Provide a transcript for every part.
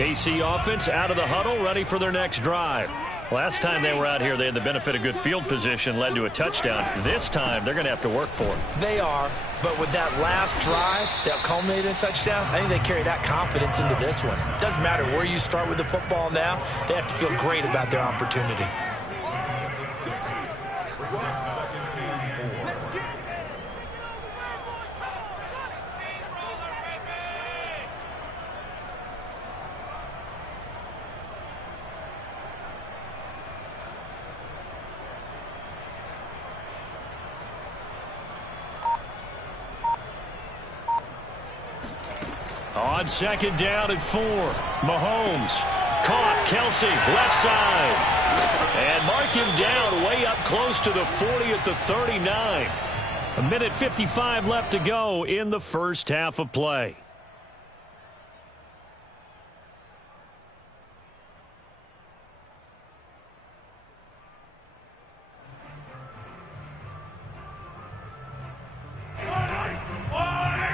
KC offense out of the huddle, ready for their next drive. Last time they were out here, they had the benefit of good field position, led to a touchdown. This time, they're going to have to work for it. They are, but with that last drive that culminated in a touchdown, I think they carry that confidence into this one. Doesn't matter where you start with the football now, they have to feel great about their opportunity. On second down at 4, Mahomes caught Kelsey left side and mark him down way up close to the 40 at the 39. A minute 55 left to go in the first half of play.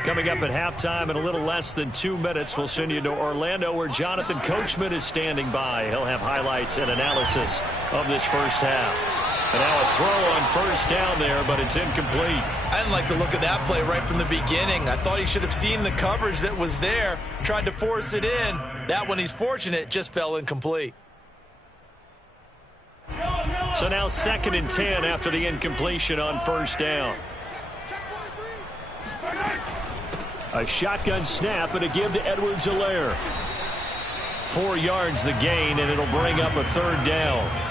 Coming up at halftime in a little less than 2 minutes, we'll send you to Orlando where Jonathan Coachman is standing by. He'll have highlights and analysis of this first half. And now a throw on first down there, but it's incomplete. I didn't like the look of that play right from the beginning. I thought he should have seen the coverage that was there, tried to force it in. That one, he's fortunate, just fell incomplete. So now 2nd and 10 after the incompletion on first down. A shotgun snap and a give to Edwards-Helaire. 4 yards the gain, and it'll bring up a 3rd down.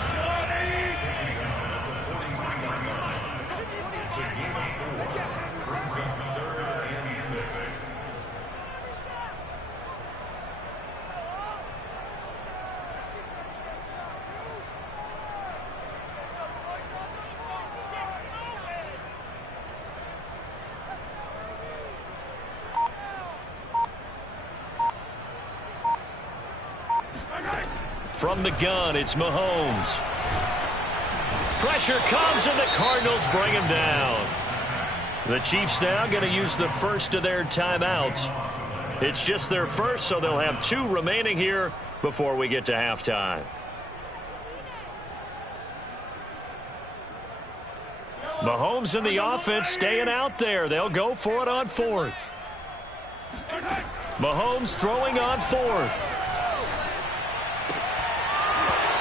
From the gun, it's Mahomes. Pressure comes, and the Cardinals bring him down. The Chiefs now going to use the first of their timeouts. It's just their first, so they'll have 2 remaining here before we get to halftime. Mahomes and the offense staying out there. They'll go for it on 4th. Mahomes throwing on 4th.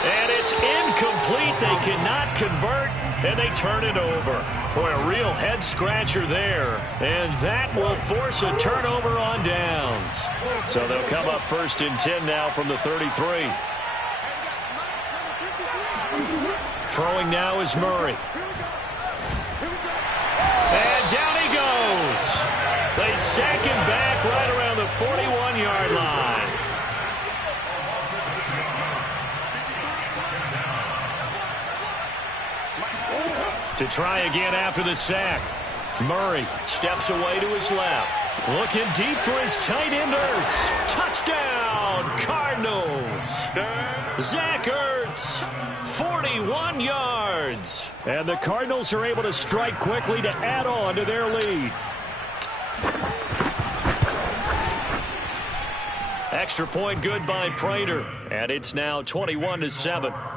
And it's incomplete. They cannot convert, and they turn it over. Boy, a real head-scratcher there. And that will force a turnover on downs. So they'll come up 1st and 10 now from the 33. Throwing now is Murray. And down he goes. They sack him back right around the 41-yard line. To try again after the sack. Murray steps away to his left. Looking deep for his tight end Ertz. Touchdown, Cardinals. Zach Ertz, 41 yards. And the Cardinals are able to strike quickly to add on to their lead. Extra point good by Prater. And it's now 21-7.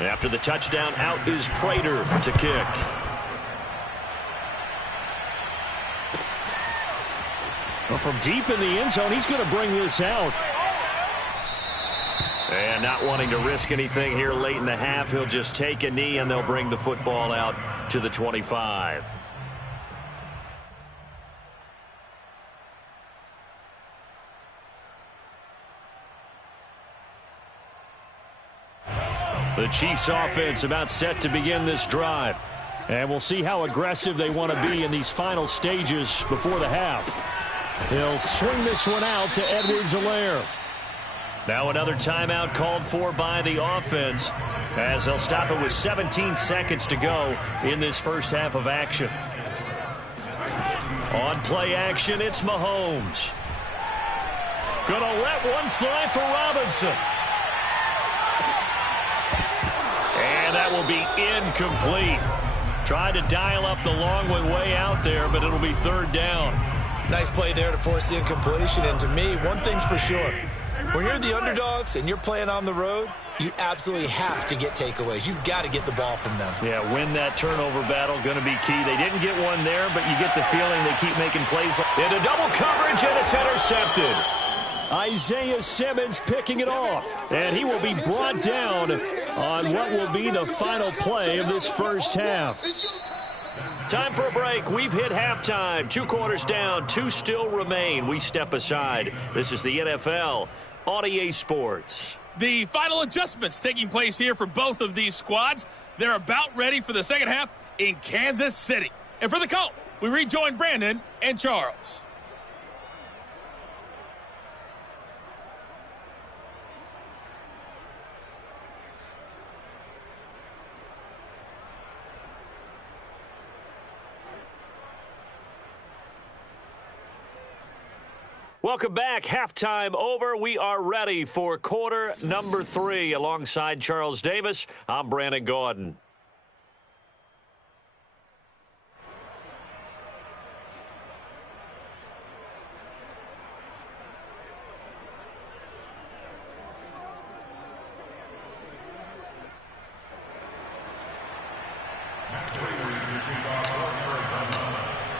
After the touchdown, out is Prater to kick. Well, from deep in the end zone, he's going to bring this out. And not wanting to risk anything here late in the half, he'll just take a knee, and they'll bring the football out to the 25. The Chiefs offense about set to begin this drive. And we'll see how aggressive they want to be in these final stages before the half. He'll swing this one out to Edwards-Helaire. Now another timeout called for by the offense as they'll stop it with 17 seconds to go in this first half of action. On play action, it's Mahomes. Gonna let one fly for Robinson. And that will be incomplete. Tried to dial up the long way out there, but it'll be 3rd down. Nice play there to force the incompletion. And to me, one thing's for sure. When you're the underdogs and you're playing on the road, you absolutely have to get takeaways. You've got to get the ball from them. Yeah, win that turnover battle, going to be key. They didn't get one there, but you get the feeling they keep making plays. Into double coverage, and it's intercepted. Isaiah Simmons picking it off, and he will be brought down on what will be the final play of this first half. Time for a break. We've hit halftime. 2 quarters down, 2 still remain. We step aside. This is the NFL on EA Sports. The final adjustments taking place here for both of these squads. They're about ready for the second half in Kansas City. And for the call, we rejoin Brandon and Charles. Welcome back. Halftime over. We are ready for quarter number 3. Alongside Charles Davis, I'm Brandon Gaudin.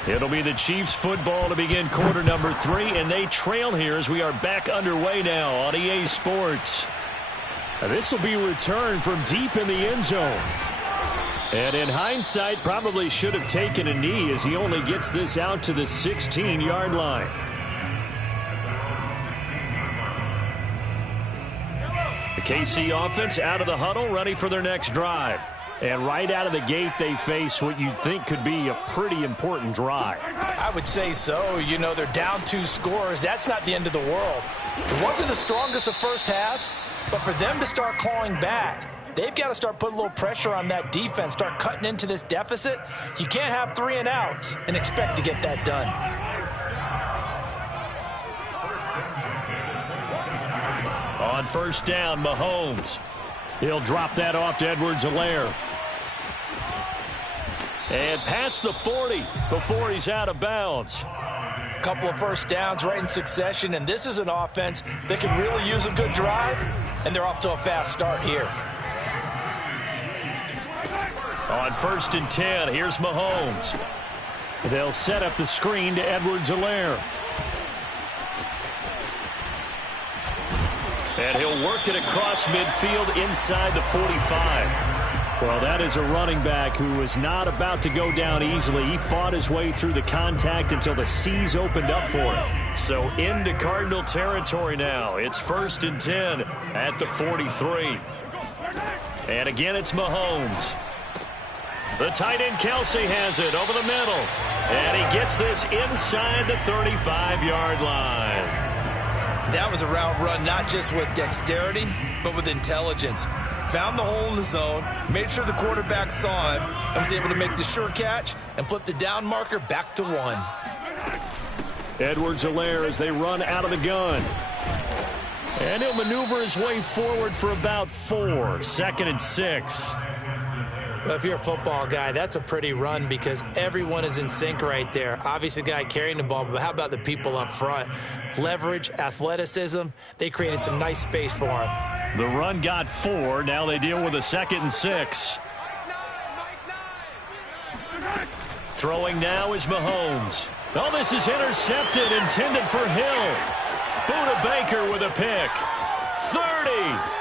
It'll be the Chiefs football to begin quarter number 3, and they trail here as we are back underway now on EA Sports. This will be returned from deep in the end zone. And in hindsight, probably should have taken a knee as he only gets this out to the 16-yard line. The KC offense out of the huddle, ready for their next drive. And right out of the gate, they face what you'd think could be a pretty important drive. I would say so. You know, they're down 2 scores. That's not the end of the world. It wasn't the strongest of first halves, but for them to start clawing back, they've got to start putting a little pressure on that defense, start cutting into this deficit. You can't have 3 and outs and expect to get that done. On first down, Mahomes. He'll drop that off to Edwards-Helaire. And past the 40 before he's out of bounds. A couple of first downs right in succession, and this is an offense that can really use a good drive, and they're off to a fast start here. On first and 10, here's Mahomes. They'll set up the screen to Edwards-Helaire. And he'll work it across midfield inside the 45. Well, that is a running back who was not about to go down easily. He fought his way through the contact until the seas opened up for him. So into Cardinal territory now. It's first and 10 at the 43. And again, it's Mahomes. The tight end Kelsey has it over the middle. And he gets this inside the 35-yard line. That was a route run not just with dexterity, but with intelligence. Found the hole in the zone, made sure the quarterback saw him, and was able to make the sure catch and flip the down marker back to 1. Edwards-Helaire as they run out of the gun. And he'll maneuver his way forward for about 4. Second and 6. Well, if you're a football guy, that's a pretty run because everyone is in sync right there. Obviously, the guy carrying the ball, but how about the people up front? Leverage, athleticism, they created some nice space for him. The run got 4. Now they deal with a second and 6. Throwing now is Mahomes. Oh, this is intercepted, intended for Hill. Buda Baker with a pick. 30.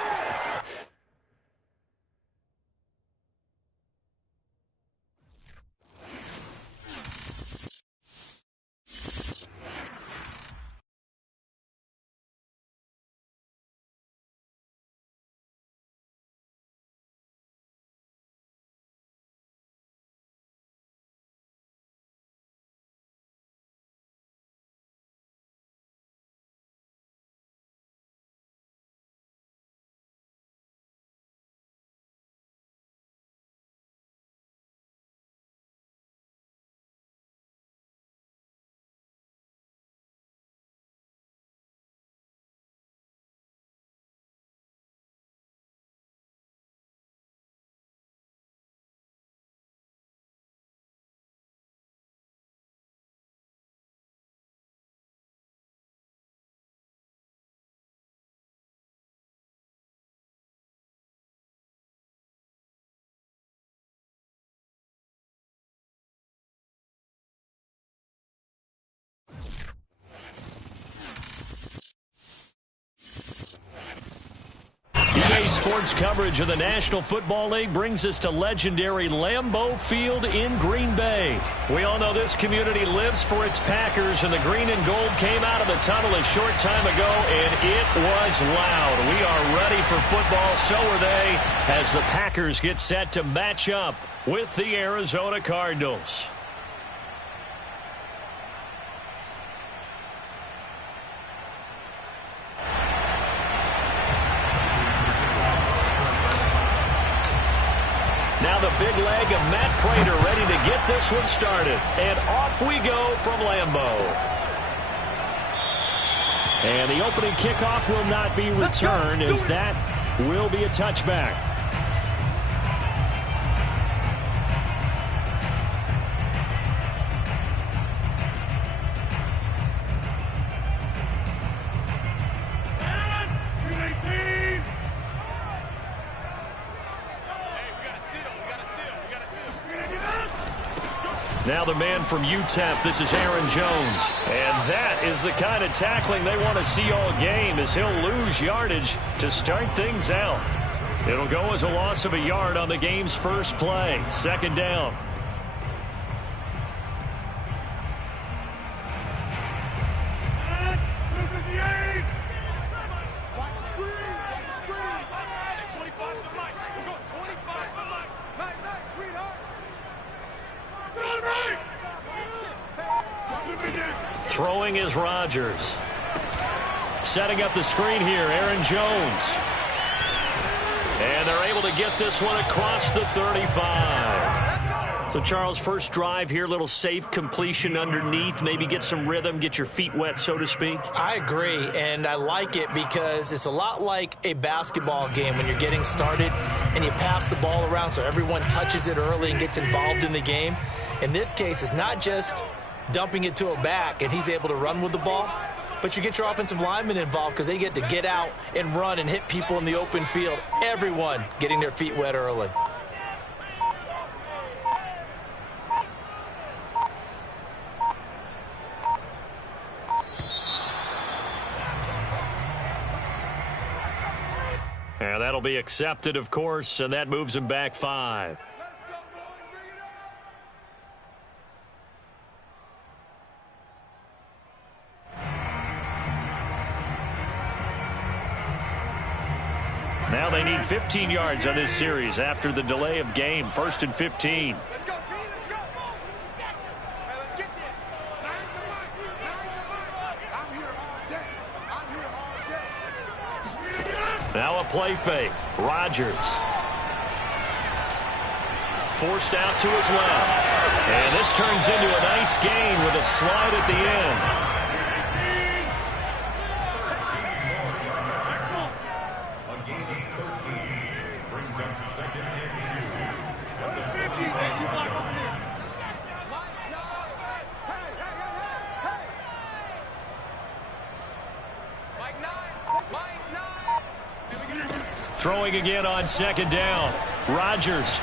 Sports coverage of the National Football League brings us to legendary Lambeau Field in Green Bay. We all know this community lives for its Packers, and the green and gold came out of the tunnel a short time ago, and it was loud. We are ready for football, so are they, as the Packers get set to match up with the Arizona Cardinals. Now the big leg of Matt Pratt ready to get this one started. And off we go from Lambeau. And the opening kickoff will not be returned, as that will be a touchback. Now the man from UTEP, this is Aaron Jones. And that is the kind of tackling they want to see all game, as he'll lose yardage to start things out. It'll go as a loss of a yard on the game's first play. Second down. Throwing is Rodgers. Setting up the screen here, Aaron Jones. And they're able to get this one across the 35. So, Charles, first drive here, little safe completion underneath. Maybe get some rhythm, get your feet wet, so to speak. I agree, and I like it because it's a lot like a basketball game when you're getting started and you pass the ball around so everyone touches it early and gets involved in the game. In this case, it's not just dumping it to a back and he's able to run with the ball, but you get your offensive linemen involved because they get to get out and run and hit people in the open field. Everyone getting their feet wet early. And that'll be accepted, of course, and that moves him back 5. Now they need 15 yards on this series after the delay of game. 1st and 15. Let's go, B, let's go. Hey, let's get this. Nine the mic. I'm here all day. Now a play fake. Rodgers. Forced out to his left. And this turns into a nice gain with a slide at the end. Throwing again on second down. Rodgers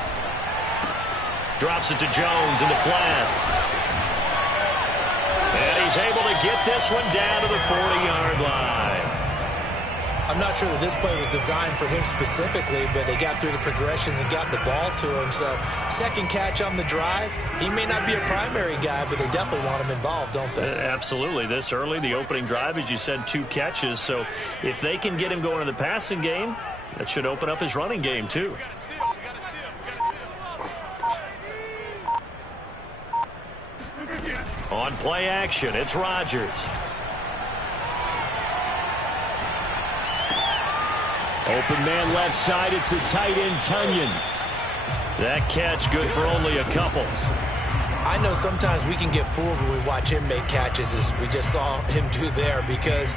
drops it to Jones in the flat. And he's able to get this one down to the 40-yard line. I'm not sure that this play was designed for him specifically, but they got through the progressions and got the ball to him. So second catch on the drive. He may not be a primary guy, but they definitely want him involved, don't they? Absolutely. This early, the opening drive, as you said, 2 catches. So if they can get him going in the passing game, that should open up his running game, too. On play action, it's Rodgers. Open man left side, it's the tight end, Tunyon. That catch good for only a couple. I know sometimes we can get fooled when we watch him make catches, as we just saw him do there, because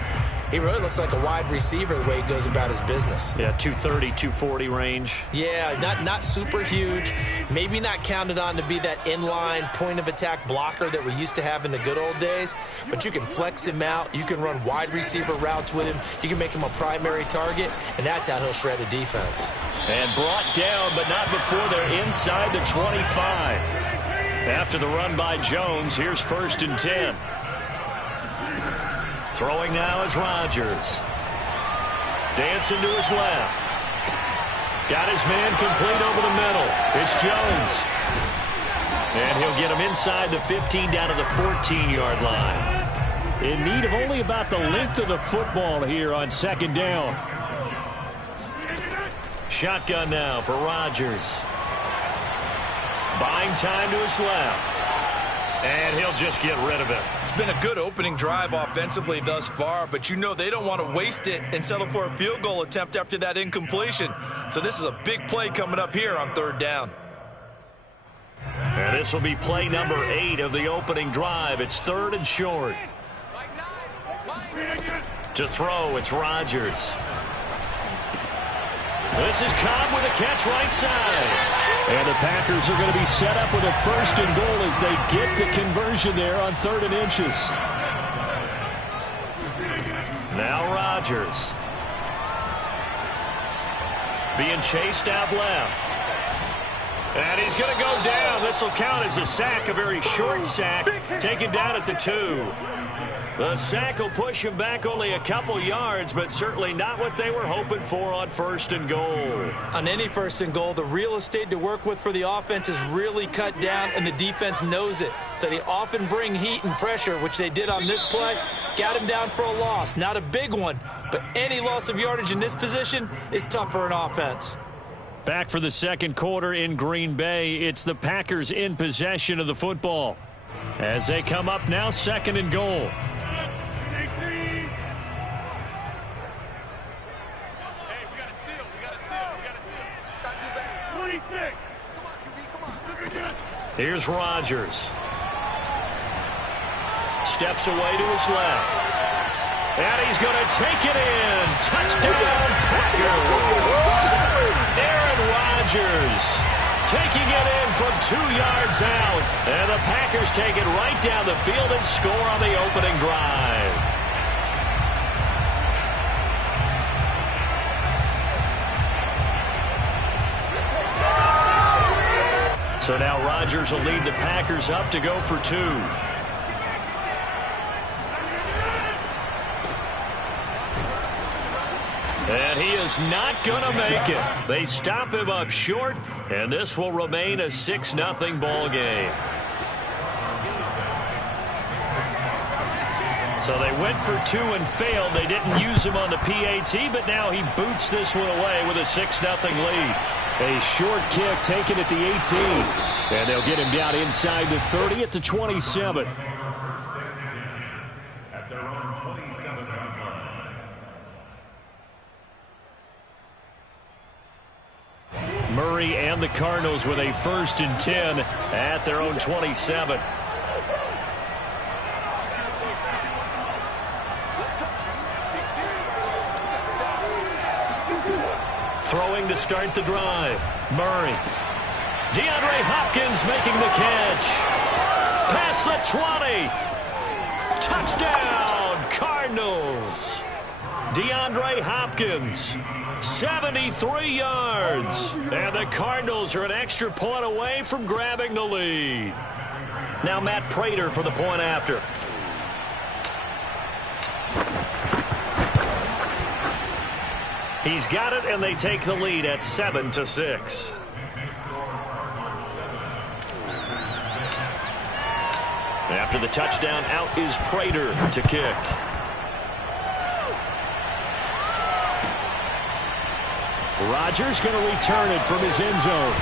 he really looks like a wide receiver the way he goes about his business. Yeah, 230, 240 range. Yeah, not super huge. Maybe not counted on to be that inline point-of-attack blocker that we used to have in the good old days. But you can flex him out. You can run wide receiver routes with him. You can make him a primary target, and that's how he'll shred a defense. And brought down, but not before they're inside the 25. After the run by Jones, here's 1st and 10. Throwing now is Rodgers. Dancing to his left. Got his man complete over the middle. It's Jones. And he'll get him inside the 15 down to the 14-yard line. In need of only about the length of the football here on second down. Shotgun now for Rodgers. Buying time to his left. And he'll just get rid of it. It's been a good opening drive offensively thus far, but you know they don't want to waste it and settle for a field goal attempt after that incompletion. So this is a big play coming up here on third down. And this will be play number 8 of the opening drive. It's third and short. To throw, it's Rodgers. This is Cobb with a catch right side. And the Packers are going to be set up with a first and goal as they get the conversion there on 3rd and inches. Now Rodgers. Being chased out left. And he's going to go down. This will count as a sack, a very short sack, taken down at the 2. The sack will push him back only a couple yards, but certainly not what they were hoping for on 1st and goal. On any 1st and goal, the real estate to work with for the offense is really cut down, and the defense knows it. So they often bring heat and pressure, which they did on this play. Got him down for a loss. Not a big one, but any loss of yardage in this position is tough for an offense. Back for the second quarter in Green Bay. It's the Packers in possession of the football. As they come up now, 2nd and goal. Here's Rodgers. Steps away to his left. And he's going to take it in. Touchdown, Packers. Aaron Rodgers taking it in from 2 yards out. And the Packers take it right down the field and score on the opening drive. So now Rodgers will lead the Packers up to go for 2. And he is not going to make it. They stop him up short, and this will remain a 6-0 ball game. So they went for 2 and failed. They didn't use him on the PAT, but now he boots this one away with a 6-0 lead. A short kick taken at the 18. And they'll get him down inside the 30 at the 27. At their own 27-yard line. Murray and the Cardinals with a 1st and 10 at their own 27. Throwing to start the drive. Murray. DeAndre Hopkins making the catch. Past the 20. Touchdown, Cardinals. DeAndre Hopkins, 73 yards. And the Cardinals are an extra point away from grabbing the lead. Now Matt Prater for the point after. He's got it, and they take the lead at 7-6. After the touchdown, out is Prater to kick. Rodgers going to return it from his end zone.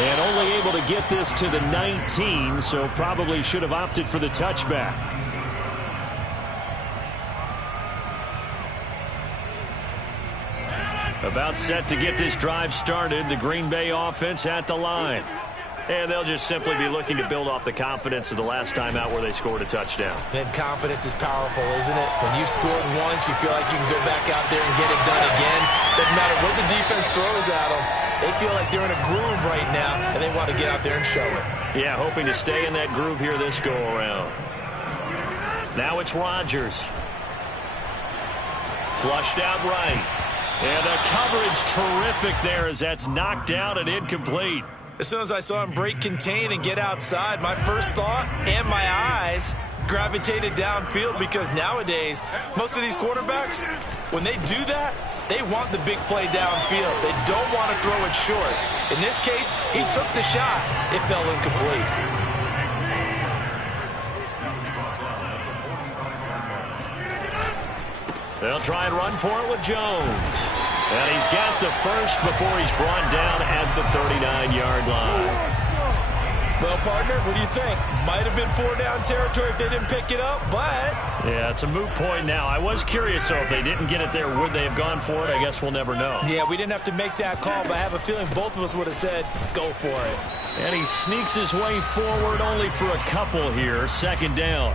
And only able to get this to the 19, so probably should have opted for the touchback. About set to get this drive started. The Green Bay offense at the line. And they'll just simply be looking to build off the confidence of the last time out where they scored a touchdown. And confidence is powerful, isn't it? When you've scored once, you feel like you can go back out there and get it done again. Doesn't matter what the defense throws at them. They feel like they're in a groove right now, and they want to get out there and show it. Yeah, hoping to stay in that groove here this go-around. Now it's Rodgers. Flushed out right. And the coverage terrific there as that's knocked down and incomplete. As soon as I saw him break contain and get outside, my first thought and my eyes gravitated downfield, because nowadays, most of these quarterbacks, when they do that, They want the big play downfield. They don't want to throw it short. In this case, he took the shot. It fell incomplete. They'll try and run for it with Jones. And he's got the first before he's brought down at the 39-yard line. Well, partner, what do you think? Might have been 4-down territory if they didn't pick it up, but... Yeah, it's a moot point now. I was curious, though, if they didn't get it there, would they have gone for it? I guess we'll never know. Yeah, we didn't have to make that call, but I have a feeling both of us would have said, go for it. And he sneaks his way forward only for a couple here. Second down.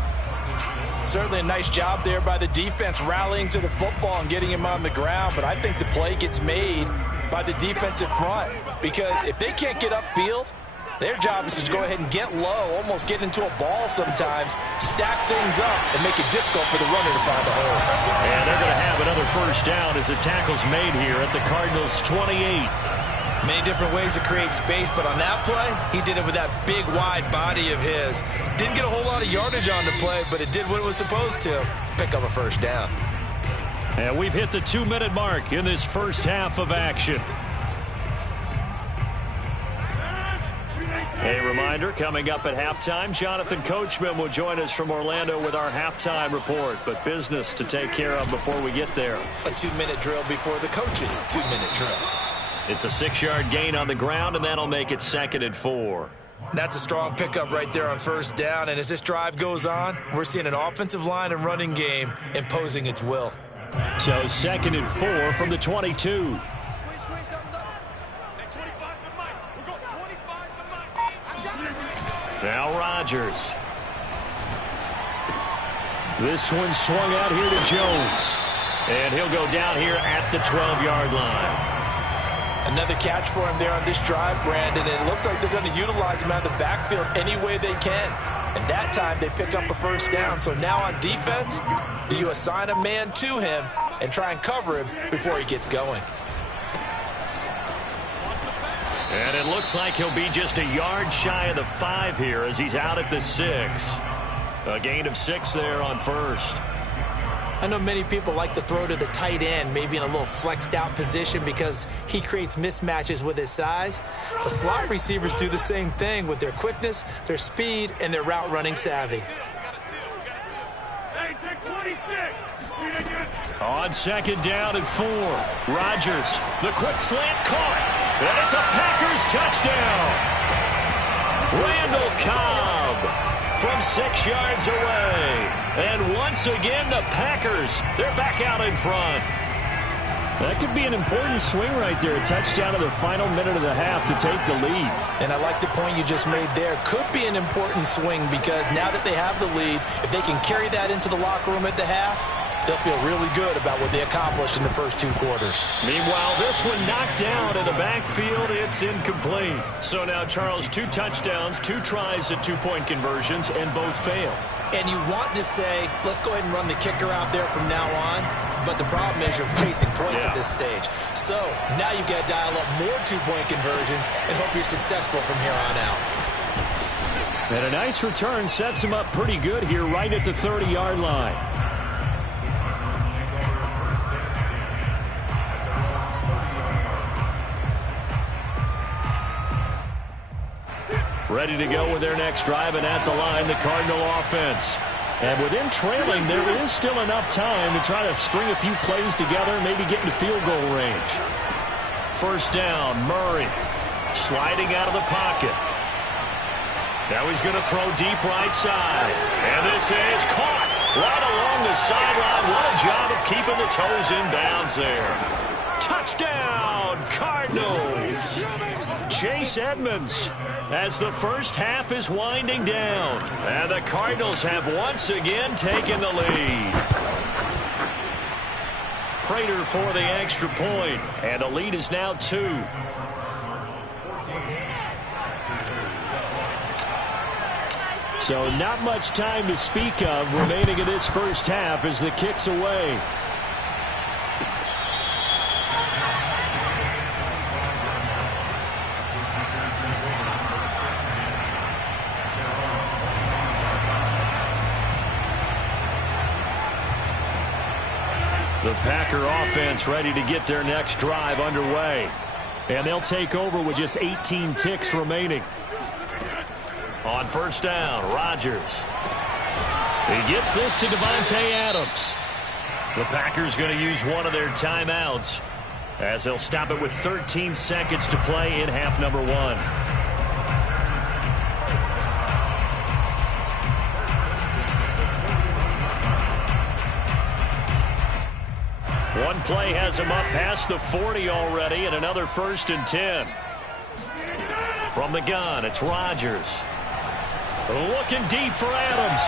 Certainly a nice job there by the defense rallying to the football and getting him on the ground, but I think the play gets made by the defensive front because if they can't get upfield, their job is to go ahead and get low, almost get into a ball sometimes, stack things up, and make it difficult for the runner to find a hole. And they're going to have another first down as the tackle's made here at the Cardinals' 28. Many different ways to create space, but on that play, he did it with that big, wide body of his. Didn't get a whole lot of yardage on the play, but it did what it was supposed to, pick up a first down. And we've hit the 2-minute mark in this first half of action. A reminder, coming up at halftime, Jonathan Coachman will join us from Orlando with our halftime report, but business to take care of before we get there. A 2-minute drill before the coach's 2-minute drill. It's a 6-yard gain on the ground, and that'll make it 2nd and 4. That's a strong pickup right there on first down, and as this drive goes on, we're seeing an offensive line and running game imposing its will. So 2nd and 4 from the 22. Now Rodgers. This one swung out here to Jones. And he'll go down here at the 12-yard line. Another catch for him there on this drive, Brandon. And it looks like they're going to utilize him out of the backfield any way they can. And that time they pick up a first down. So now on defense, do you assign a man to him and try and cover him before he gets going? And it looks like he'll be just a yard shy of the 5 here as he's out at the 6. A gain of 6 there on first. I know many people like to throw to the tight end, maybe in a little flexed out position because he creates mismatches with his size. But slot receivers do the same thing with their quickness, their speed, and their route running savvy. On 2nd down and 4, Rodgers, the quick slant caught, and it's a Packers touchdown. Randall Cobb from 6 yards away. And once again, the Packers, they're back out in front. That could be an important swing right there. A touchdown in the final minute of the half to take the lead. And I like the point you just made there. Could be an important swing because now that they have the lead, if they can carry that into the locker room at the half, they'll feel really good about what they accomplished in the first 2 quarters. Meanwhile, this one knocked down in the backfield. It's incomplete. So now, Charles, 2 touchdowns, 2 tries at 2-point conversions, and both fail. And you want to say, let's go ahead and run the kicker out there from now on. But the problem is you're chasing points at this stage. So now you've got to dial up more 2-point conversions and hope you're successful from here on out. And a nice return sets him up pretty good here right at the 30-yard line. Ready to go with their next drive, and at the line, the Cardinal offense. And with them trailing, there is still enough time to try to string a few plays together and maybe get into field goal range. First down, Murray sliding out of the pocket. Now he's going to throw deep right side. And this is caught right along the sideline. What a job of keeping the toes in bounds there. Touchdown, Cardinals. Chase Edmonds as the first half is winding down. And the Cardinals have once again taken the lead. Prater for the extra point, and the lead is now 2. So not much time to speak of remaining in this first half as the kick's away. The Packer offense ready to get their next drive underway. And they'll take over with just 18 ticks remaining. On first down, Rodgers. He gets this to Davante Adams. The Packers going to use one of their timeouts as they'll stop it with 13 seconds to play in half number 1. One play has him up past the 40 already, and another 1st and 10. From the gun, it's Rodgers. Looking deep for Adams.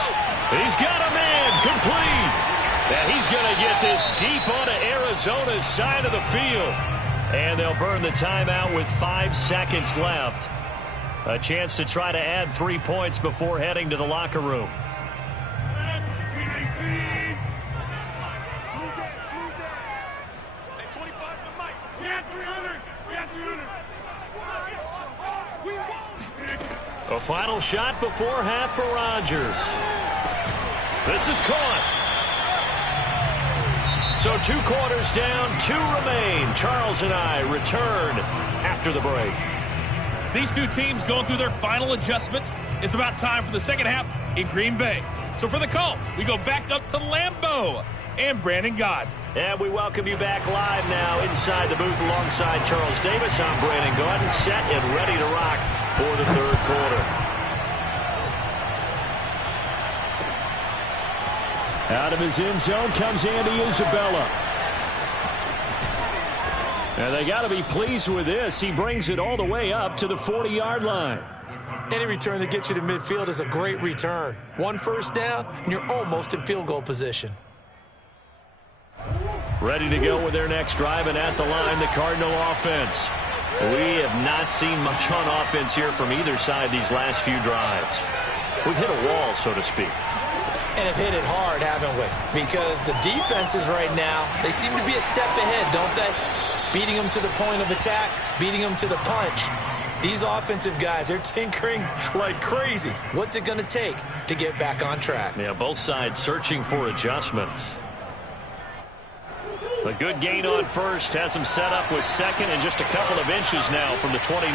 He's got a man complete. And he's going to get this deep onto Arizona's side of the field. And they'll burn the timeout with 5 seconds left. A chance to try to add 3 points before heading to the locker room. A final shot before half for Rodgers. This is caught. So 2 quarters down, 2 remain. Charles and I return after the break. These two teams going through their final adjustments. It's about time for the second half in Green Bay. So for the call, we go back up to Lambeau and Brandon Gaud. And we welcome you back live now inside the booth alongside Charles Davis. I'm Brandon Gaud, set and ready to rock for the third quarter. Out of his end zone comes Andy Isabella. And they got to be pleased with this. He brings it all the way up to the 40-yard line. Any return that gets you to midfield is a great return. 1 first down, and you're almost in field goal position. Ready to go with their next drive, and at the line, the Cardinal offense. We have not seen much on offense here from either side these last few drives. We've hit a wall, so to speak. And have hit it hard, haven't we? Because the defenses right now, they seem to be a step ahead, don't they? Beating them to the point of attack, beating them to the punch. These offensive guys, they're tinkering like crazy. What's it going to take to get back on track? Yeah, both sides searching for adjustments. A good gain on first has him set up with second and just a couple of inches now from the 29.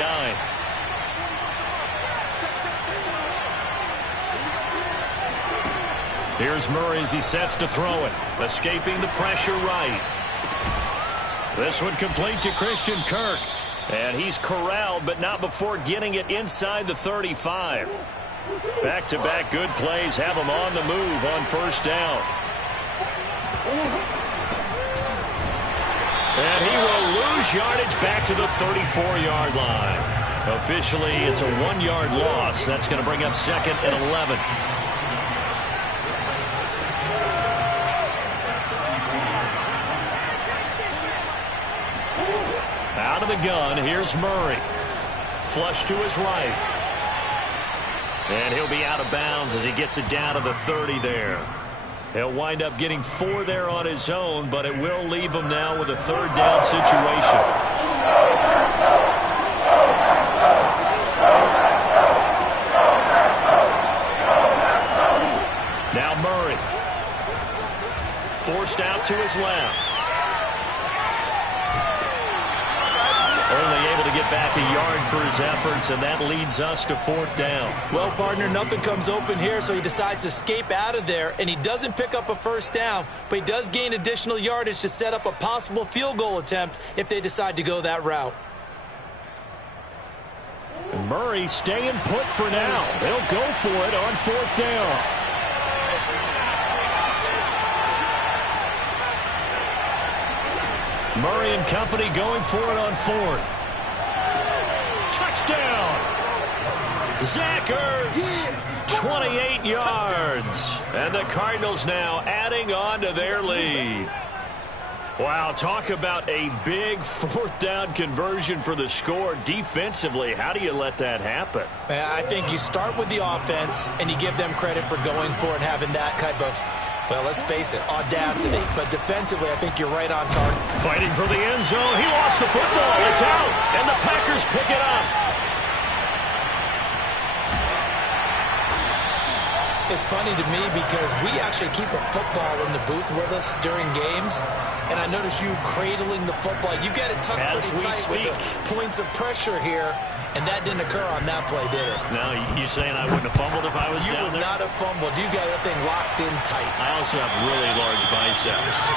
Here's Murray as he sets to throw it. Escaping the pressure right. This one complete to Christian Kirk. And he's corralled, but not before getting it inside the 35. Back-to-back good plays have him on the move on first down. And he will lose yardage back to the 34-yard line. Officially, it's a 1-yard loss. That's going to bring up 2nd and 11. Out of the gun, here's Murray. Flush to his right. And he'll be out of bounds as he gets it down to the 30 there. He'll wind up getting 4 there on his own, but it will leave him now with a 3rd down situation. Now Murray. Forced out to his left. Only able to get back a yard for his efforts, and that leads us to 4th down. Well, partner, nothing comes open here, so he decides to escape out of there, and he doesn't pick up a first down, but he does gain additional yardage to set up a possible field goal attempt if they decide to go that route. And Murray staying put for now. They'll go for it on 4th down. Murray and company going for it on 4th. Touchdown! Zach Ertz, 28 yards. And the Cardinals now adding on to their lead. Wow, talk about a big 4th down conversion for the score. Defensively, how do you let that happen? I think you start with the offense, and you give them credit for going for it, having that type of, well, let's face it, audacity. But defensively, I think you're right on target. Fighting for the end zone. He lost the football. It's out, and the Packers pick it up. It's funny to me because we actually keep a football in the booth with us during games, and I notice you cradling the football. You get it tucked pretty tight with the points of pressure here, and that didn't occur on that play, did it? No, you saying I wouldn't have fumbled if I was down there? You would not have fumbled. You got that thing locked in tight. I also have really large biceps.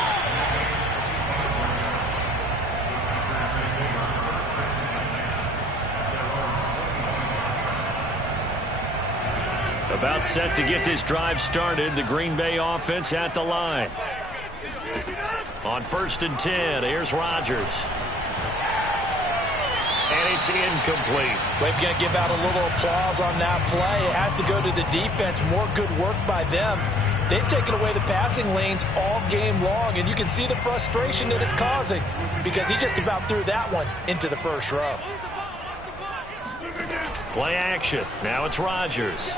About set to get this drive started. The Green Bay offense at the line. On 1st and 10, here's Rodgers. And it's incomplete. We've got to give out a little applause on that play. It has to go to the defense. More good work by them. They've taken away the passing lanes all game long, and you can see the frustration that it's causing because he just about threw that one into the first row. Play action. Now it's Rodgers.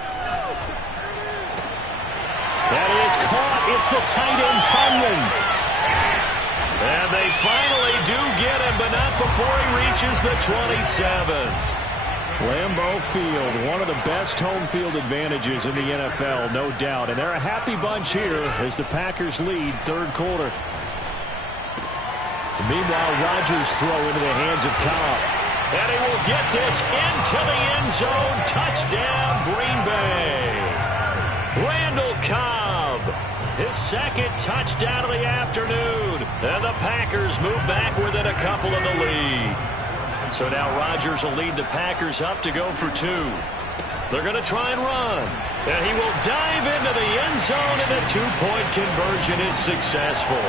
That is caught. It's the tight end, Tunyon. And they finally do get him, but not before he reaches the 27. Lambeau Field, one of the best home field advantages in the NFL, no doubt. And they're a happy bunch here as the Packers lead third quarter. Meanwhile, Rodgers throw into the hands of Cobb. And he will get this into the end zone. Touchdown, Green Bay. Randall Cobb, his second touchdown of the afternoon. And the Packers move back within a couple of the lead. So now Rodgers will lead the Packers up to go for 2. They're going to try and run. And he will dive into the end zone, and the 2-point conversion is successful.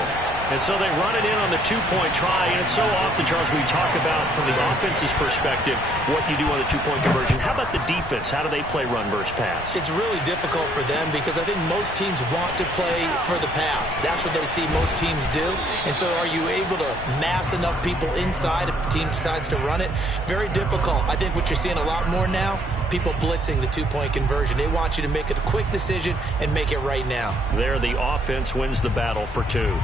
And so they run it in on the 2-point try. And it's so often, Charles, we talk about from the offense's perspective what you do on the 2-point conversion. How about the defense? How do they play run versus pass? It's really difficult for them because I think most teams want to play for the pass. That's what they see most teams do. And so are you able to mass enough people inside if the team decides to run it? Very difficult. I think what you're seeing a lot more now, people blitzing the 2-point conversion. They want you to make a quick decision and make it right now. There, the offense wins the battle for 2.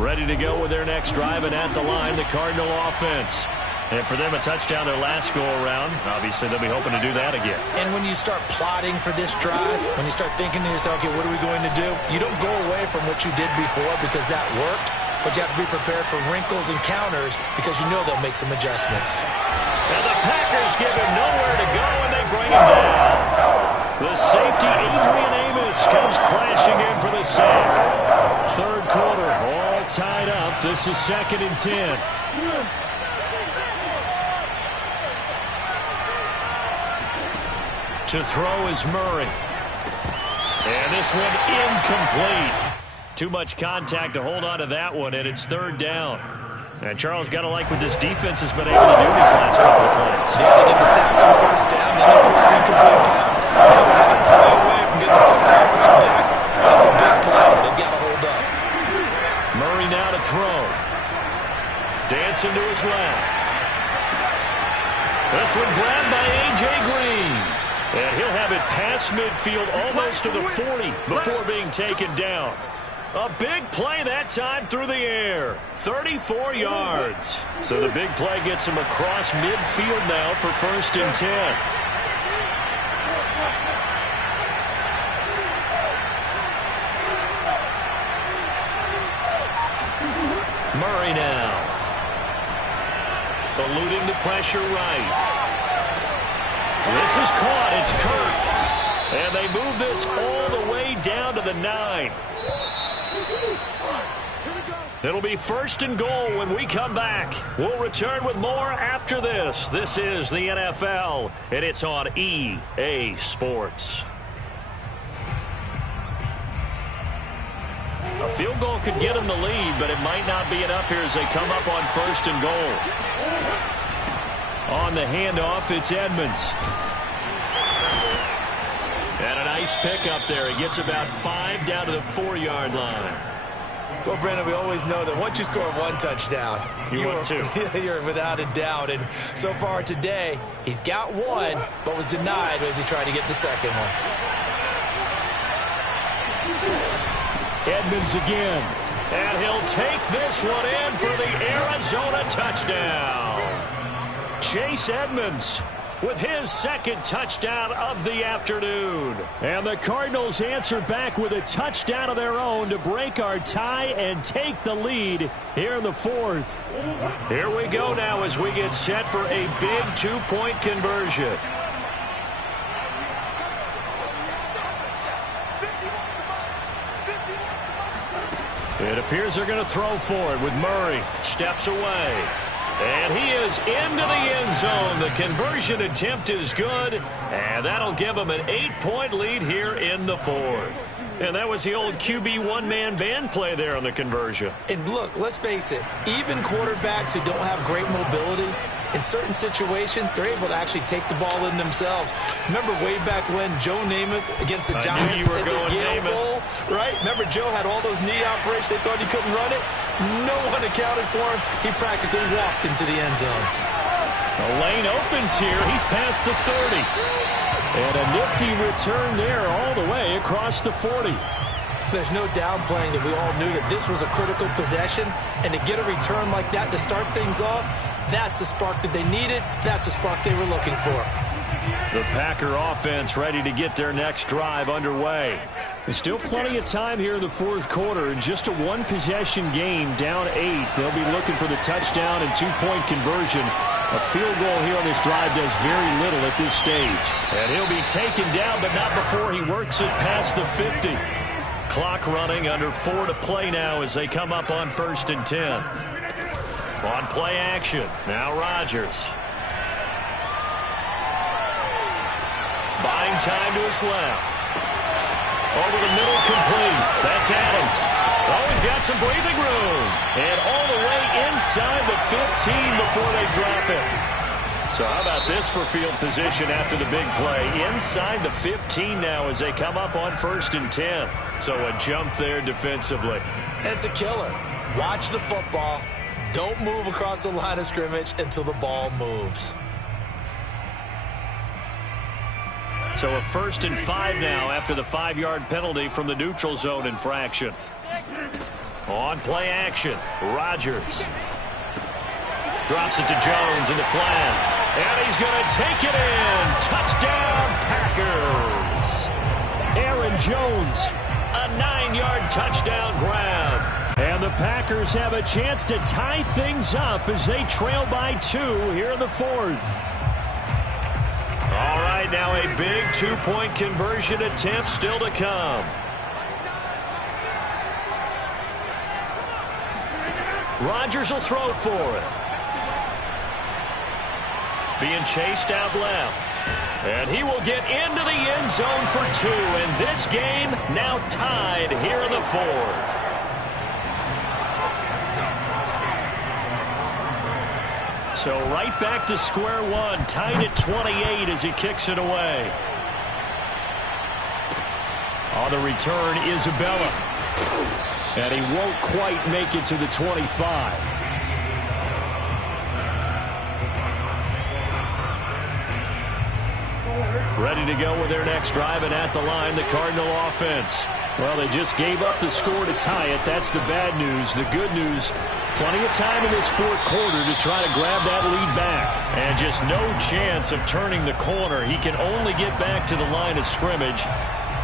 Ready to go with their next drive, and at the line, the Cardinal offense. And for them, a touchdown their last go-around. Obviously, they'll be hoping to do that again. And when you start plotting for this drive, when you start thinking to yourself, okay, what are we going to do? You don't go away from what you did before because that worked, but you have to be prepared for wrinkles and counters because you know they'll make some adjustments. And the Packers give him nowhere to go, and they bring him down. The safety, Adrian Amos, comes crashing in for the sack. Third quarter, all tied up. This is 2nd and 10. To throw is Murray. And this one incomplete. Too much contact to hold on to that one, and it's 3rd down. And Charles, got to like what this defense has been able to do these last couple of plays. Yeah, they get the sack on 1st down, then they force incomplete pass. Now they're just a play away from getting the football right back. That's a big play. They've got to hold up. Murray now to throw. Dancing to his left. This one grabbed by A.J. Green. And he'll have it past midfield almost to the 40 before being taken down. A big play that time through the air. 34 yards. So the big play gets him across midfield now for 1st and 10. Murray now. Eluding the pressure right. This is caught. It's Kirk. And they move this all the way down to the 9. It'll be 1st and goal when we come back. We'll return with more after this. This is the NFL, and it's on EA Sports. A field goal could get them the lead, but it might not be enough here as they come up on 1st and goal. On the handoff, it's Edmonds. And a nice pick up there. He gets about 5 down to the 4-yard line. Well, Brandon, we always know that once you score 1 touchdown, you're without a doubt. And so far today, he's got 1, but was denied as he tried to get the second one. Edmonds again. And he'll take this one in for the Arizona touchdown. Chase Edmonds with his second touchdown of the afternoon. And the Cardinals answer back with a touchdown of their own to break our tie and take the lead here in the fourth. Here we go now as we get set for a big two-point conversion. It appears they're going to throw for it with Murray. Steps away. And he is into the end zone. The conversion attempt is good, and that'll give him an 8-point lead here in the fourth. And that was the old QB one-man band play there on the conversion. And look, let's face it, even quarterbacks who don't have great mobility, in certain situations, they're able to actually take the ball in themselves. Remember way back when Joe Namath against the Giants at the Yale Bowl, right? Remember Joe had all those knee operations. They thought he couldn't run it. No one accounted for him. He practically walked into the end zone. The lane opens here. He's past the 30. And a nifty return there all the way across the 40. There's no downplaying that we all knew that this was a critical possession, and to get a return like that to start things off, that's the spark that they needed. That's the spark they were looking for. The Packer offense ready to get their next drive underway. There's still plenty of time here in the fourth quarter. In just a one-possession game, down 8. They'll be looking for the touchdown and two-point conversion. A field goal here on this drive does very little at this stage. And he'll be taken down, but not before he works it past the 50. Clock running, under 4 to play now as they come up on 1st and 10. On play action, now Rodgers. Buying time to his left. Over the middle, complete. That's Adams. Oh, he's got some breathing room. And all the way inside the 15 before they drop it. So how about this for field position after the big play? Inside the 15 now as they come up on 1st and 10. So a jump there defensively. And it's a killer. Watch the football. Don't move across the line of scrimmage until the ball moves. So a 1st and 5 now after the 5-yard penalty from the neutral zone infraction. On play action, Rodgers. Drops it to Jones in the flat. And he's going to take it in. Touchdown, Packers. Aaron Jones, a 9-yard touchdown grab. And the Packers have a chance to tie things up as they trail by 2 here in the fourth. All right, now a big two-point conversion attempt still to come. Rodgers will throw for it. Being chased out left. And he will get into the end zone for 2. And this game now tied here in the fourth. So right back to square one, tied at 28 as he kicks it away. On the return, Isabella. And he won't quite make it to the 25. Ready to go with their next drive, and at the line, the Cardinal offense. Well, they just gave up the score to tie it. That's the bad news. The good news, plenty of time in this fourth quarter to try to grab that lead back. And just no chance of turning the corner. He can only get back to the line of scrimmage.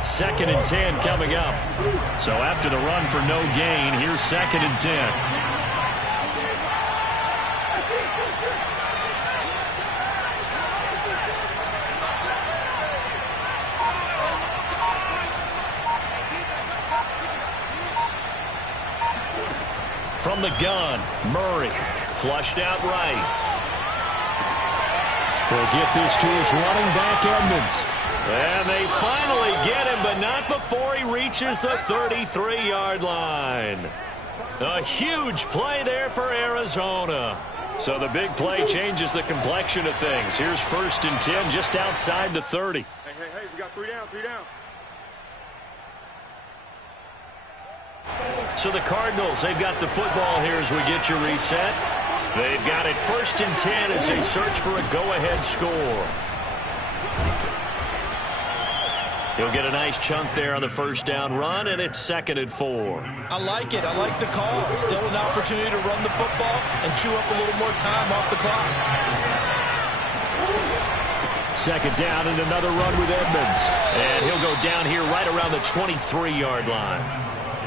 2nd and 10 coming up. So after the run for no gain, here's 2nd and 10. From the gun, Murray, flushed out right. We'll get this to his running back, Edmonds. And they finally get him, but not before he reaches the 33-yard line. A huge play there for Arizona. So the big play changes the complexion of things. Here's 1st and 10 just outside the 30. Hey, we got 3 down, 3 down. So the Cardinals, they've got the football here as we get you reset. They've got it 1st and 10 as they search for a go-ahead score. He'll get a nice chunk there on the 1st down run, and it's 2nd and 4. I like it. I like the call. Still an opportunity to run the football and chew up a little more time off the clock. second down and another run with Edmonds. And he'll go down here right around the 23-yard line.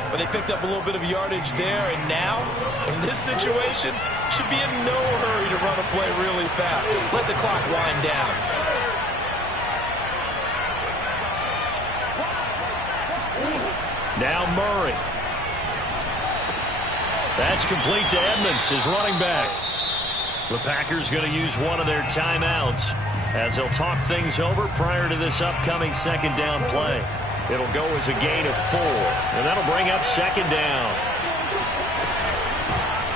But they picked up a little bit of yardage there, and now, in this situation, should be in no hurry to run a play really fast. Let the clock wind down. Now Murray. That's complete to Edmonds, his running back. The Packers going to use one of their timeouts as they'll talk things over prior to this upcoming second down play. It'll go as a gain of 4, and that'll bring up second down.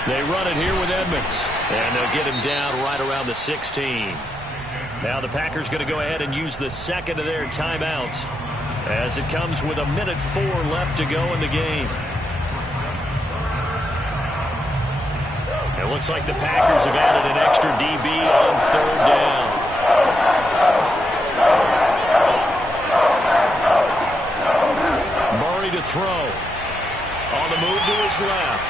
They run it here with Edmonds, and they'll get him down right around the 16. Now the Packers going to go ahead and use the second of their timeouts as it comes with 1:04 left to go in the game. It looks like the Packers have added an extra DB on third down. Murray to throw. On the move to his left.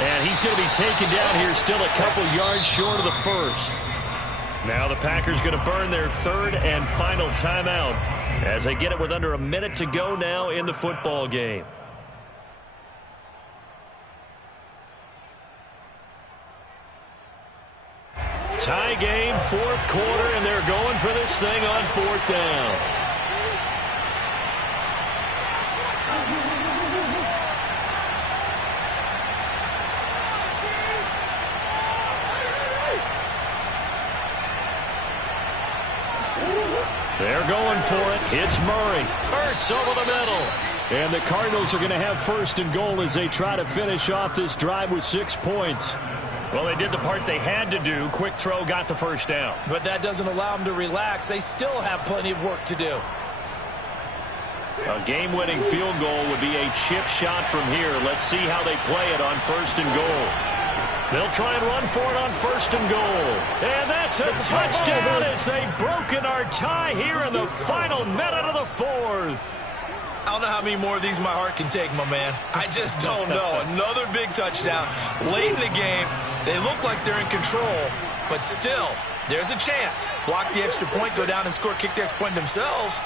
And he's going to be taken down here still a couple yards short of the first. Now the Packers going to burn their third and final timeout as they get it with under a minute to go now in the football game. Tie game, fourth quarter, and they're going for this thing on fourth down. They're going for it. It's Murray. Hurts over the middle. And the Cardinals are going to have first and goal as they try to finish off this drive with 6 points. Well, they did the part they had to do. Quick throw got the first down. But that doesn't allow them to relax. They still have plenty of work to do. A game-winning field goal would be a chip shot from here. Let's see how they play it on first and goal. They'll try and run for it on first and goal. And that's a touchdown as they've broken our tie here in the final minute of the fourth. I don't know how many more of these my heart can take, my man. I just don't know. Another big touchdown. Late in the game, they look like they're in control, but still, there's a chance. Block the extra point, go down and score, kick the extra point themselves.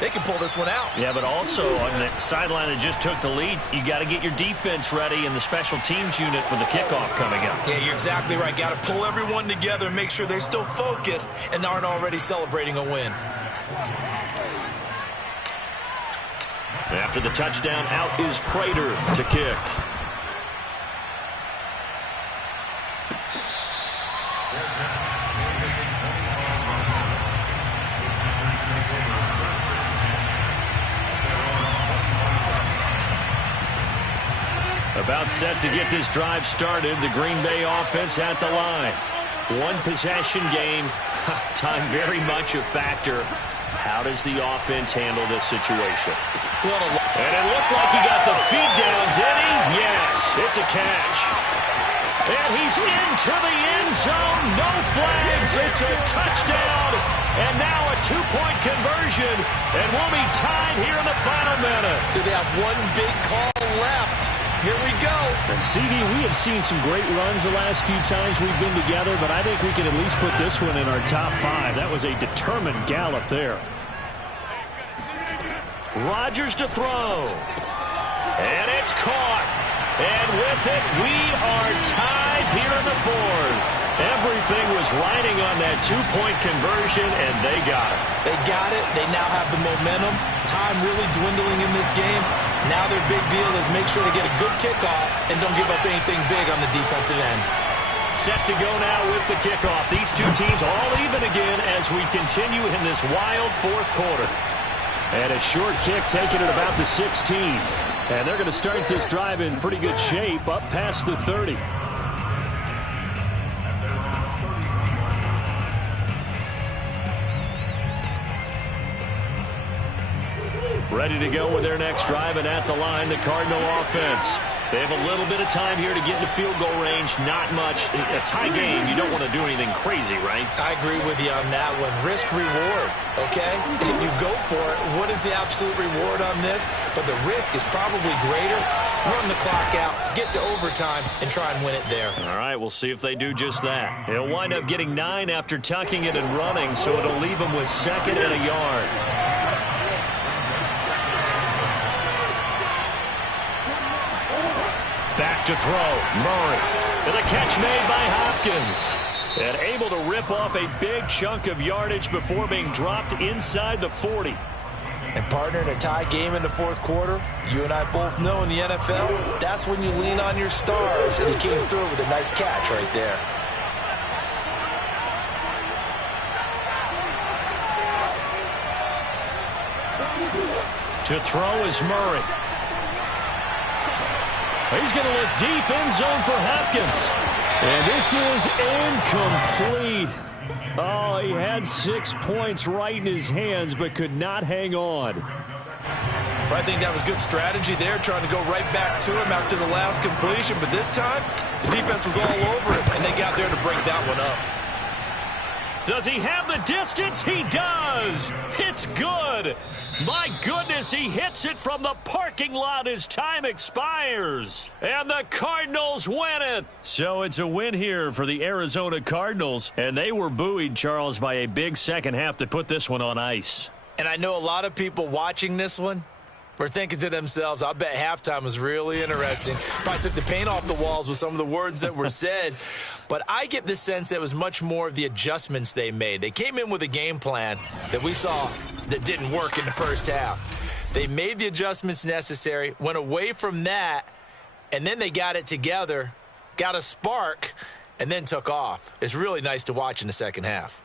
They can pull this one out. Yeah, but also on the sideline that just took the lead, you got to get your defense ready and the special teams unit for the kickoff coming up. Yeah, you're exactly right. Got to pull everyone together and make sure they're still focused and aren't already celebrating a win. After the touchdown, out is Prater to kick. About set to get this drive started. The Green Bay offense at the line. One possession game. Time very much a factor. How does the offense handle this situation? And it looked like he got the feed down, did he? Yes, it's a catch. And he's into the end zone. No flags. It's a touchdown. And now a two-point conversion. And we'll be tied here in the final minute. Do they have one big call left? Here we go. And CD, we have seen some great runs the last few times we've been together, but I think we can at least put this one in our top 5. That was a determined gallop there. Rodgers to throw. And it's caught. And with it, we are tied here in the fourth. Everything was riding on that two-point conversion, and they got it. They got it. They now have the momentum. Time really dwindling in this game. Now their big deal is make sure they get a good kickoff and don't give up anything big on the defensive end. Set to go now with the kickoff. These two teams all even again as we continue in this wild fourth quarter. And a short kick taken at about the 16. And they're going to start this drive in pretty good shape up past the 30. Ready to go with their next drive, and at the line, the Cardinal offense. They have a little bit of time here to get into field goal range. Not much. A tie game, you don't want to do anything crazy, right? I agree with you on that one. Risk-reward, okay? If you go for it, what is the absolute reward on this? But the risk is probably greater. Run the clock out, get to overtime, and try and win it there. All right, we'll see if they do just that. He'll wind up getting 9 after tucking it and running, so it'll leave him with 2nd and a yard. Back to throw, Murray. And a catch made by Hopkins. And able to rip off a big chunk of yardage before being dropped inside the 40. And partner, in a tie game in the fourth quarter, you and I both know in the NFL, that's when you lean on your stars. And he came through with a nice catch right there. To throw is Murray. He's going to look deep, end zone for Hopkins. And this is incomplete. Oh, he had 6 points right in his hands, but could not hang on. Well, I think that was good strategy there, trying to go right back to him after the last completion. But this time, the defense was all over him, and they got there to break that one up. Does he have the distance? He does. It's good. My goodness, he hits it from the parking lot as time expires. And the Cardinals win it. So it's a win here for the Arizona Cardinals. And they were buoyed, Charles, by a big second half to put this one on ice. And I know a lot of people watching this one were thinking to themselves, I bet halftime was really interesting. Probably took the paint off the walls with some of the words that were said. But I get the sense that it was much more of the adjustments they made. They came in with a game plan that we saw that didn't work in the first half. They made the adjustments necessary, went away from that, and then they got it together, got a spark, and then took off. It's really nice to watch in the second half.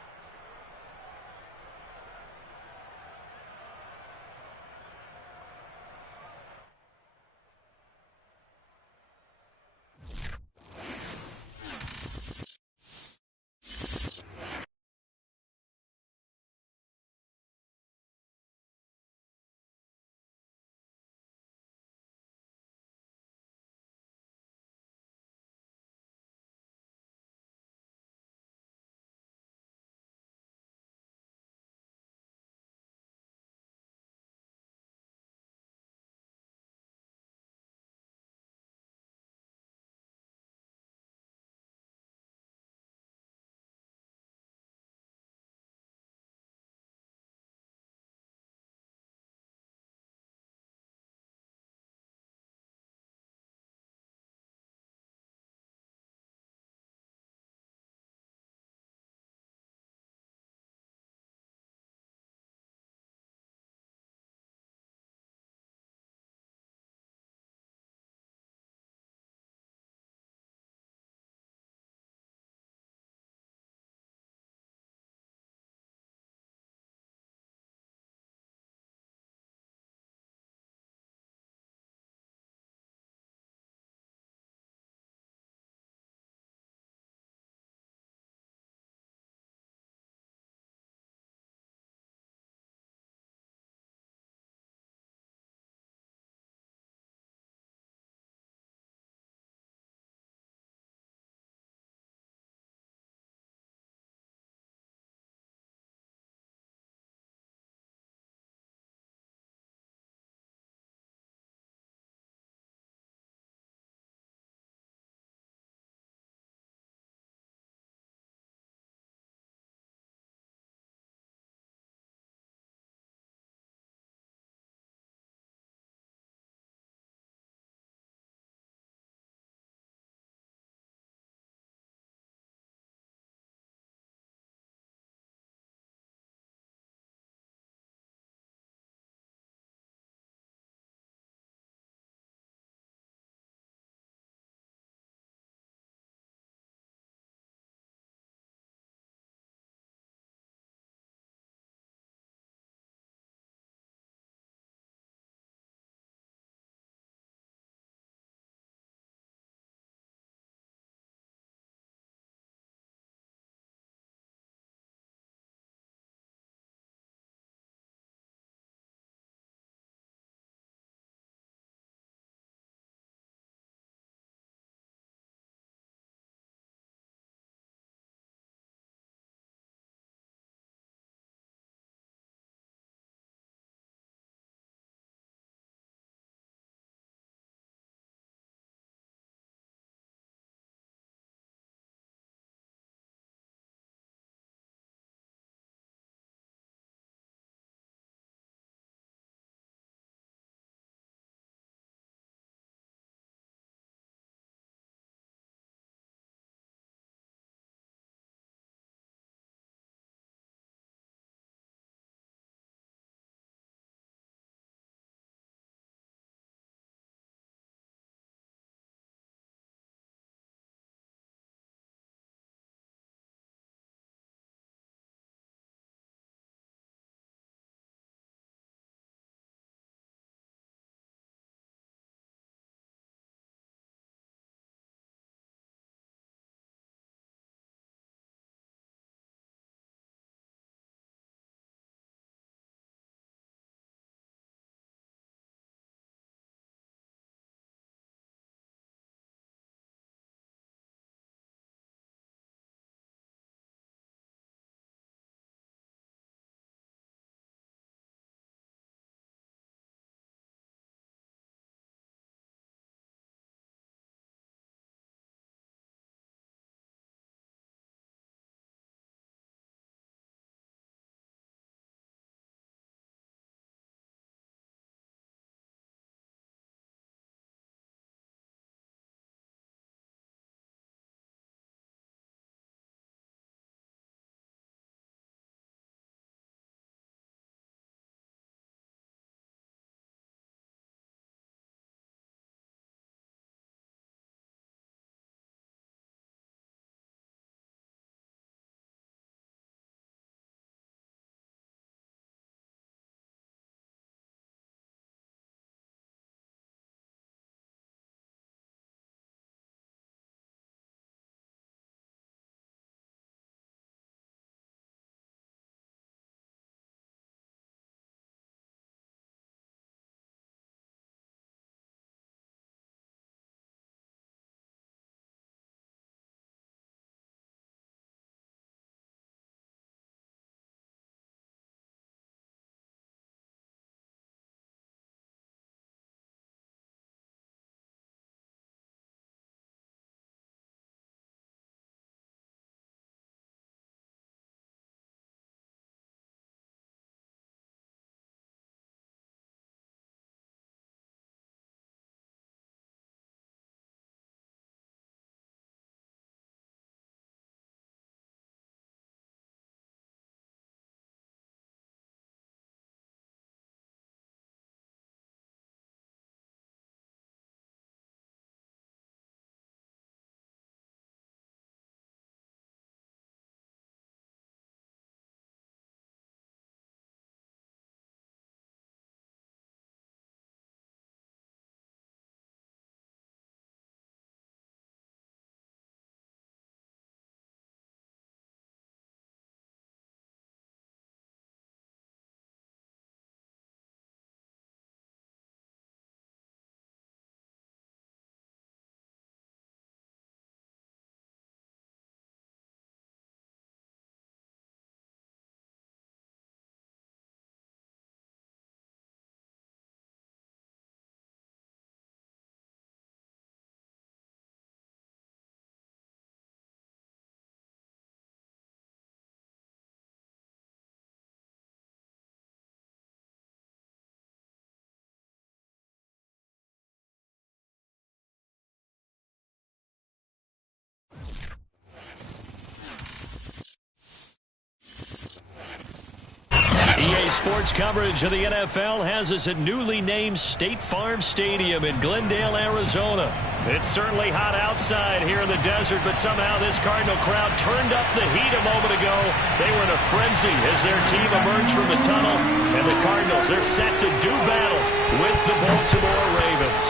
Sports coverage of the NFL has us at newly named State Farm Stadium in Glendale, Arizona. It's certainly hot outside here in the desert, but somehow this Cardinal crowd turned up the heat a moment ago. They were in a frenzy as their team emerged from the tunnel, and the Cardinals, they're set to do battle with the Baltimore Ravens.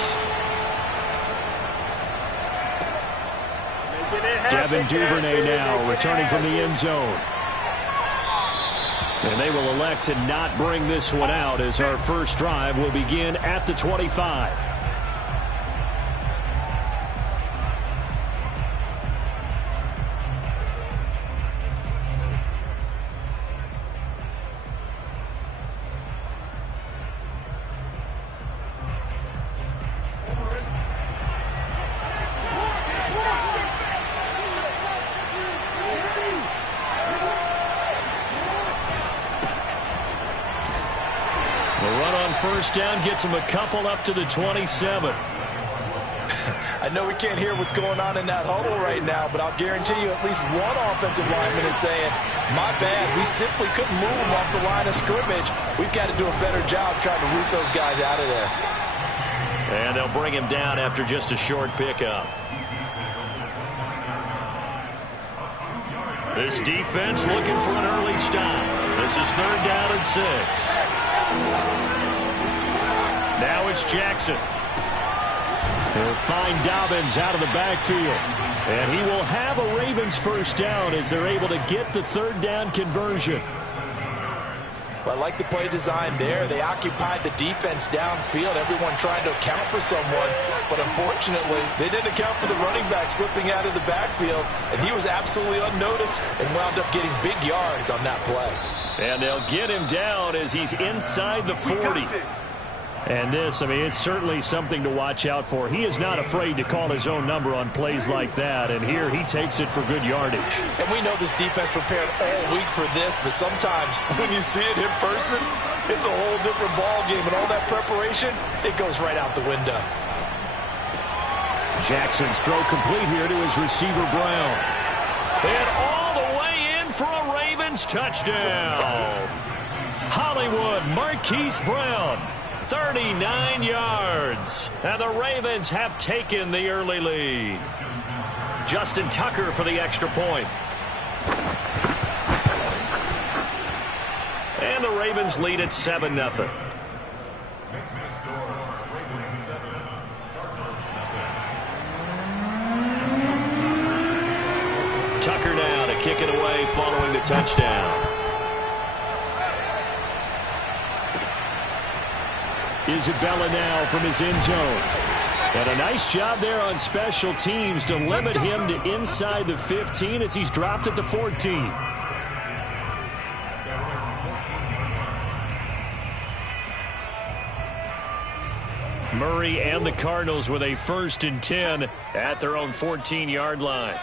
Devin Duvernay now returning from the end zone. And they will elect to not bring this one out as our first drive will begin at the 25. First down gets him a couple up to the 27. I know we can't hear what's going on in that huddle right now, but I'll guarantee you at least one offensive lineman is saying, my bad, we simply couldn't move them off the line of scrimmage. We've got to do a better job trying to root those guys out of there. And they'll bring him down after just a short pickup. This defense looking for an early stop. This is 3rd down and 6. Now it's Jackson. They'll find Dobbins out of the backfield. And he will have a Ravens first down as they're able to get the 3rd down conversion. Well, I like the play design there. They occupied the defense downfield, everyone trying to account for someone. But unfortunately, they didn't account for the running back slipping out of the backfield. And he was absolutely unnoticed and wound up getting big yards on that play. And they'll get him down as he's inside the 40. And this, I mean, it's certainly something to watch out for. He is not afraid to call his own number on plays like that. And here he takes it for good yardage. And we know this defense prepared all week for this, but sometimes when you see it in person, it's a whole different ball game. And all that preparation, it goes right out the window. Jackson's throw complete here to his receiver, Brown. And all the way in for a Ravens touchdown. Hollywood Marquise Brown. 39 yards. And the Ravens have taken the early lead. Justin Tucker for the extra point. And the Ravens lead at 7-0. Makes the score Ravens 7, Cardinals 0. Tucker now to kick it away following the touchdown. Isabella now from his end zone. And a nice job there on special teams to limit him to inside the 15 as he's dropped at the 14. Murray and the Cardinals with a 1st and 10 at their own 14-yard line.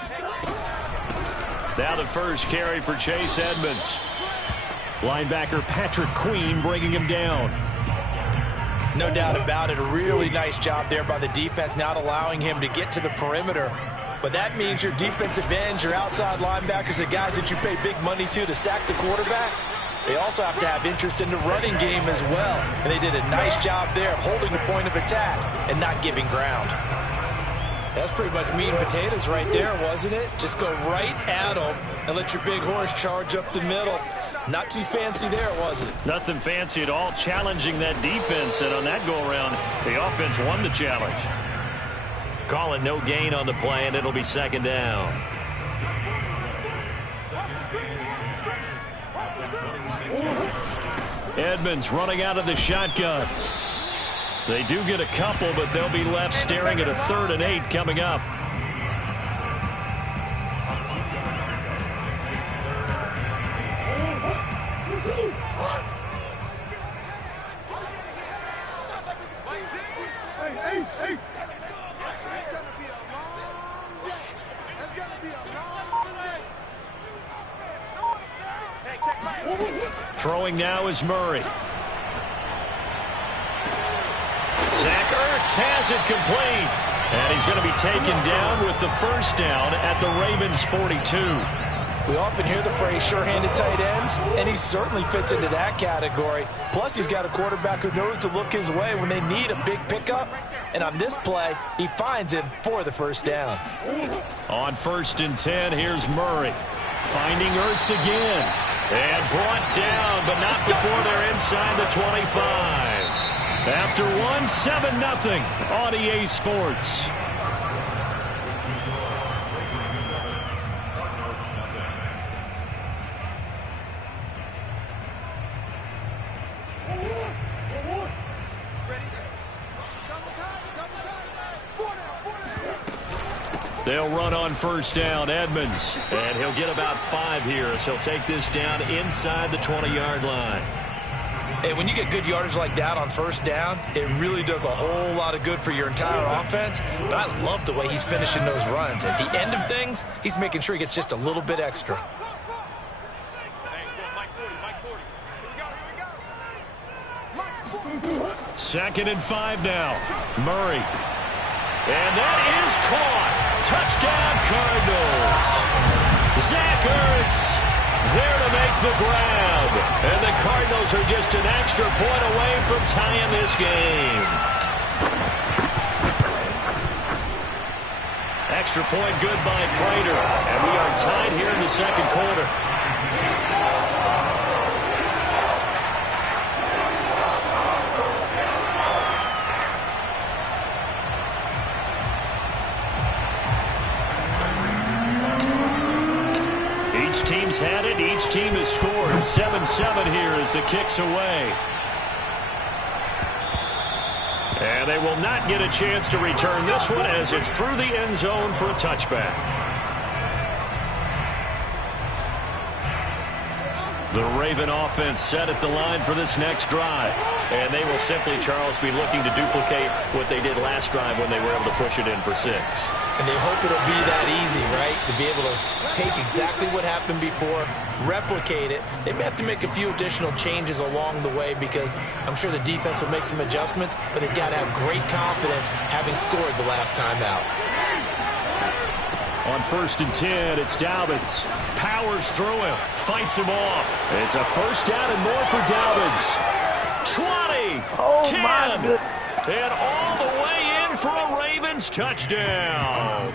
Now the first carry for Chase Edmonds. Linebacker Patrick Queen bringing him down. No doubt about it. A really nice job there by the defense, not allowing him to get to the perimeter. But that means your defensive ends, your outside linebackers, the guys that you pay big money to sack the quarterback, they also have to have interest in the running game as well. And they did a nice job there of holding the point of attack and not giving ground. That's pretty much meat and potatoes right there, wasn't it? Just go right at them and let your big horse charge up the middle. Not too fancy there, was it? Nothing fancy at all, challenging that defense. And on that go-around, the offense won the challenge. Calling no gain on the play, and it'll be 2nd down. Edmonds running out of the shotgun. They do get a couple, but they'll be left staring at a 3rd and 8 coming up. Throwing now is Murray. Zach Ertz has it complete. And he's going to be taken down with the 1st down at the Ravens 42. We often hear the phrase sure-handed tight ends, and he certainly fits into that category. Plus, he's got a quarterback who knows to look his way when they need a big pickup. And on this play, he finds him for the first down. On 1st and 10, here's Murray. Finding Ertz again. And brought down, but not before they're inside the 25. After one, 7-0 on EA Sports. They'll run on 1st down, Edmonds. And he'll get about 5 here as he'll take this down inside the 20-yard line. Hey, when you get good yardage like that on 1st down, it really does a whole lot of good for your entire offense. But I love the way he's finishing those runs. At the end of things, he's making sure he gets just a little bit extra. Second and 5 now. Murray. And that is caught. Touchdown, Cardinals. Zach Ertz there to make the grab. And the Cardinals are just an extra point away from tying this game. Extra point good by Prater. And we are tied here in the second quarter. Each team's had it. Each team has scored. 7-7 here as the kick's away. And they will not get a chance to return this one as it's through the end zone for a touchback. The Raven offense set at the line for this next drive. And they will simply, Charles, be looking to duplicate what they did last drive when they were able to push it in for 6. And they hope it'll be that easy, right? To be able to take exactly what happened before, replicate it. They may have to make a few additional changes along the way because I'm sure the defense will make some adjustments, but they've got to have great confidence having scored the last time out. On 1st and 10, it's Dobbins. Powers through him. Fights him off. It's a 1st down and more for Dobbins. 20. Oh, 10. my goodness. And all the way in for a Ravens touchdown.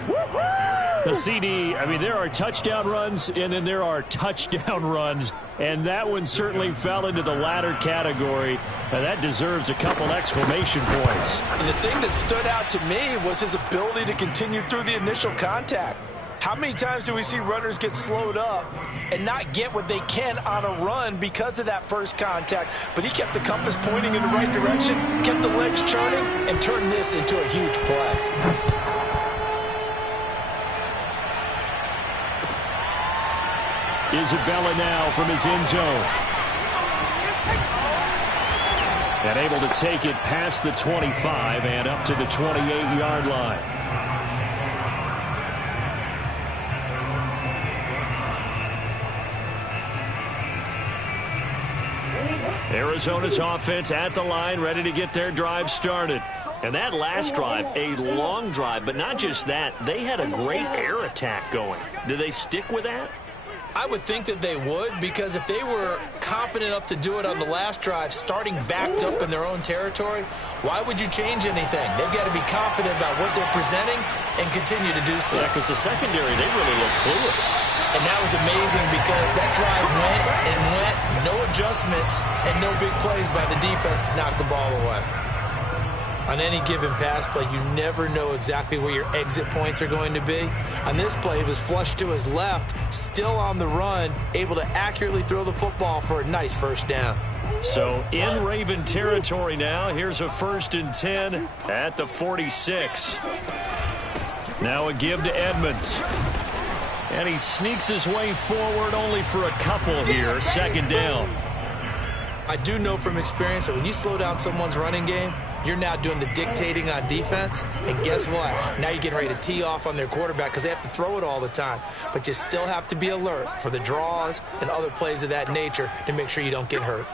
The CD, I mean, there are touchdown runs, and then there are touchdown runs. And that one certainly fell into the latter category. And that deserves a couple exclamation points. And the thing that stood out to me was his ability to continue through the initial contact. How many times do we see runners get slowed up and not get what they can on a run because of that first contact? But he kept the compass pointing in the right direction, kept the legs churning, and turned this into a huge play. Isabella now from his end zone. And able to take it past the 25 and up to the 28-yard line. Arizona's offense at the line, ready to get their drive started. And that last drive, a long drive, but not just that. They had a great air attack going. Do they stick with that? I would think that they would, because if they were confident enough to do it on the last drive, starting backed up in their own territory, why would you change anything? They've got to be confident about what they're presenting and continue to do so. Yeah, because the secondary, they really look clueless. And that was amazing because that drive went and went, no adjustments, and no big plays by the defense to knock the ball away. On any given pass play, you never know exactly where your exit points are going to be. On this play, it was flushed to his left, still on the run, able to accurately throw the football for a nice 1st down. So in Raven territory now, here's a 1st and 10 at the 46. Now a give to Edmonds. And he sneaks his way forward only for a couple here, 2nd down. I do know from experience that when you slow down someone's running game, you're now doing the dictating on defense. And guess what? Now you're getting ready to tee off on their quarterback because they have to throw it all the time. But you still have to be alert for the draws and other plays of that nature to make sure you don't get hurt.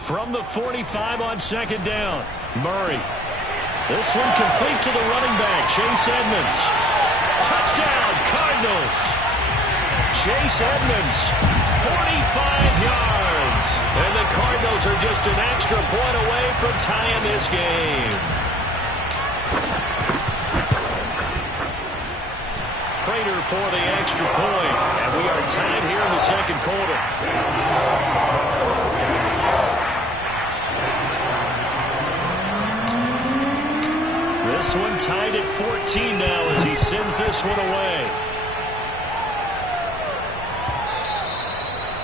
From the 45 on 2nd down, Murray. This one complete to the running back, Chase Edmonds. Touchdown, Cardinals. Cardinals. Chase Edmonds, 45 yards. And the Cardinals are just an extra point away from tying this game. Prater for the extra point. And we are tied here in the second quarter. This one tied at 14 now as he sends this one away.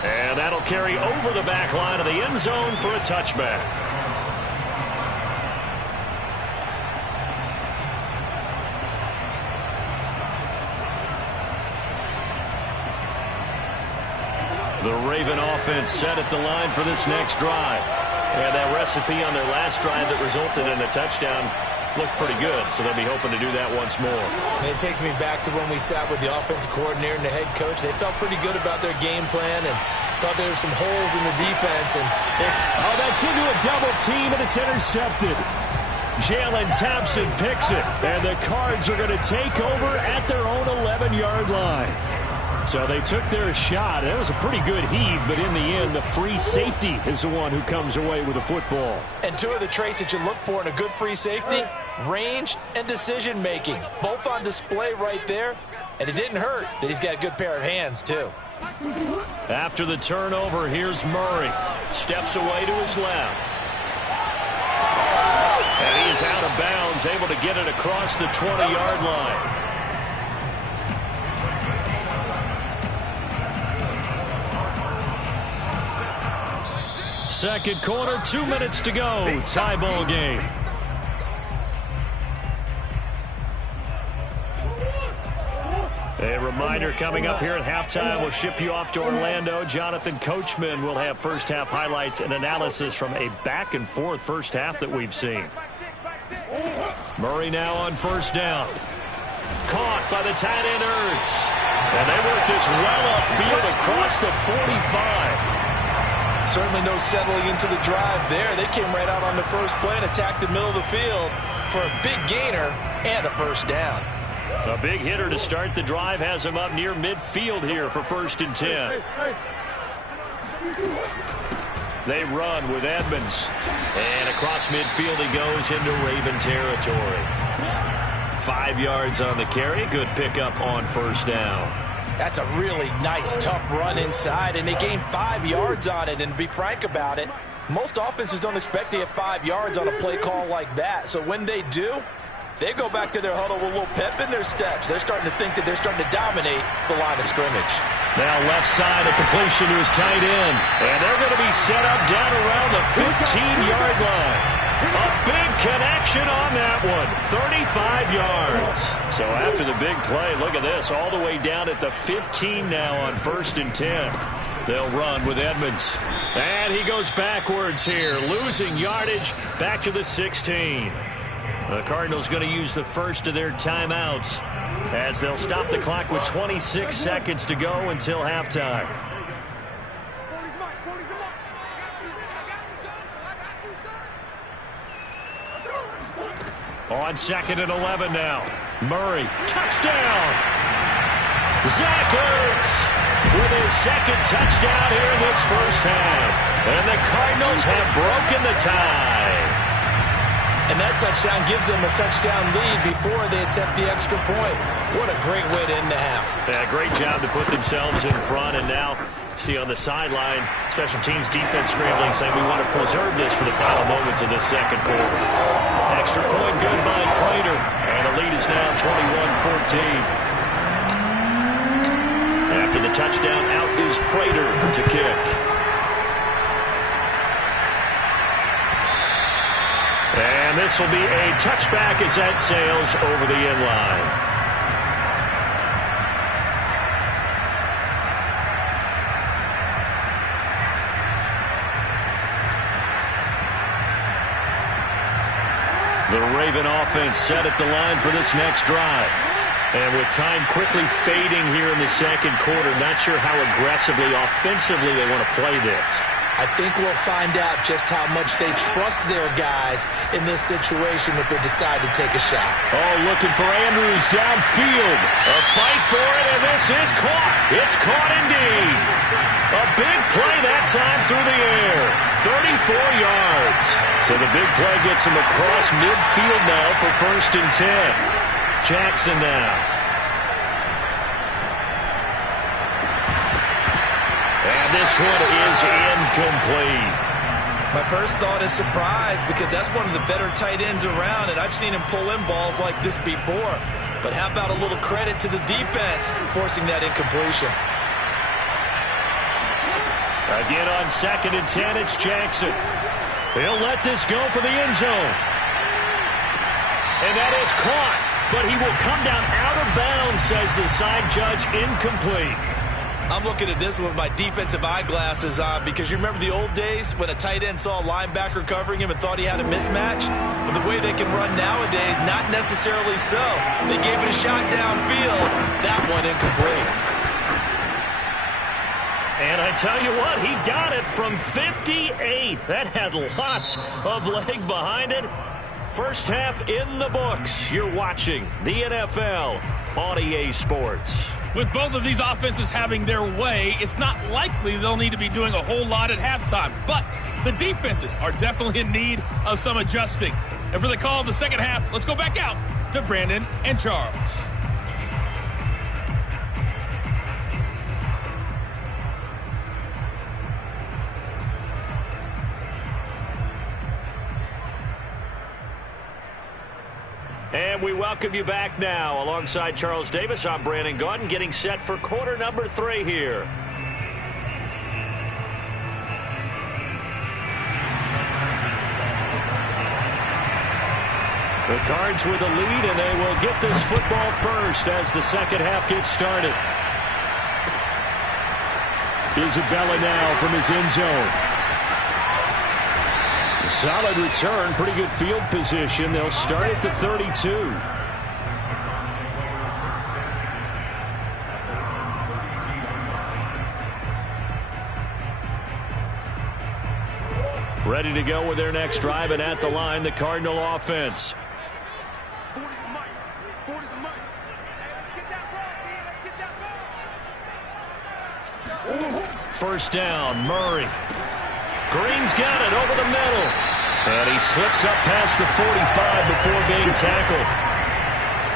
And that'll carry over the back line of the end zone for a touchback. The Raven offense set at the line for this next drive. And that recipe on their last drive that resulted in a touchdown looked pretty good, so they'll be hoping to do that once more. And it takes me back to when we sat with the offensive coordinator and the head coach. They felt pretty good about their game plan and thought there were some holes in the defense. And that's into a double team, and it's intercepted. Jalen Thompson picks it, and the Cards are going to take over at their own 11-yard line. So they took their shot. It was a pretty good heave, but in the end, the free safety is the one who comes away with the football. And two of the traits that you look for in a good free safety, range and decision-making. Both on display right there. And it didn't hurt that he's got a good pair of hands, too. After the turnover, here's Murray. Steps away to his left. And he is out of bounds, able to get it across the 20-yard line. Second quarter, 2 minutes to go. Tie ball game. A reminder coming up here at halftime. We'll ship you off to Orlando. Jonathan Coachman will have first half highlights and analysis from a back and forth first half that we've seen. Murray now on first down. Caught by the tight end Ertz. And they work this well upfield across the 45. Certainly no settling into the drive there. They came right out on the first play and attacked the middle of the field for a big gainer and a first down. A big hitter to start the drive has him up near midfield here for 1st and 10. They run with Edmonds. And across midfield he goes into Raven territory. 5 yards on the carry. Good pickup on first down. That's a really nice, tough run inside, and they gained 5 yards on it. And to be frank about it, most offenses don't expect to get 5 yards on a play call like that. So when they do, they go back to their huddle with a little pep in their steps. They're starting to think that they're starting to dominate the line of scrimmage. Now left side, a completion to his tight end. And they're going to be set up down around the 15-yard line. A big connection on that one. 35 yards. So after the big play, look at this. All the way down at the 15 now on 1st and 10. They'll run with Edmonds. And he goes backwards here. Losing yardage back to the 16. The Cardinals going to use the first of their timeouts as they'll stop the clock with 26 seconds to go until halftime. On 2nd and 11 now. Murray, touchdown! Zach Ertz with his second touchdown here in this first half. And the Cardinals have broken the tie. And that touchdown gives them a touchdown lead before they attempt the extra point. What a great way to end the half. Yeah, great job to put themselves in front. And now, see on the sideline, special teams defense scrambling, saying we want to preserve this for the final moments of this second quarter. Extra point good by Prater. And the lead is now 21-14. After the touchdown, out is Prater to kick. And this will be a touchback as that sails over the end line. The Raven offense set at the line for this next drive. And with time quickly fading here in the second quarter, not sure how aggressively, offensively they want to play this. I think we'll find out just how much they trust their guys in this situation if they decide to take a shot. Oh, looking for Andrews downfield. A fight for it, and this is caught. It's caught indeed. A big play that time through the air. 34 yards. So the big play gets him across midfield now for 1st and 10. Jackson now. And this one is incomplete. My first thought is surprise because that's one of the better tight ends around, and I've seen him pull in balls like this before. But how about a little credit to the defense forcing that incompletion? Again on 2nd and 10, it's Jackson. He'll let this go for the end zone. And that is caught, but he will come down out of bounds, says the side judge, incomplete. I'm looking at this with my defensive eyeglasses on because you remember the old days when a tight end saw a linebacker covering him and thought he had a mismatch? But the way they can run nowadays, not necessarily so. They gave it a shot downfield. That one incomplete. And I tell you what, he got it from 58. That had lots of leg behind it. First half in the books. You're watching the NFL on EA Sports. With both of these offenses having their way, it's not likely they'll need to be doing a whole lot at halftime. But the defenses are definitely in need of some adjusting. And for the call of the second half, let's go back out to Brandon and Charles. And we welcome you back now. Alongside Charles Davis, I'm Brandon Gaudin, getting set for quarter number 3 here. The Cards with the lead, and they will get this football first as the second half gets started. Isabella now from his end zone. Solid return, pretty good field position. They'll start at the 32. Ready to go with their next drive, and at the line, the Cardinal offense. 40's a mic. 40's a mic. Let's get that ball, D. Let's get that ball. First down, Murray. Green's got it over the middle. And he slips up past the 45 before being tackled.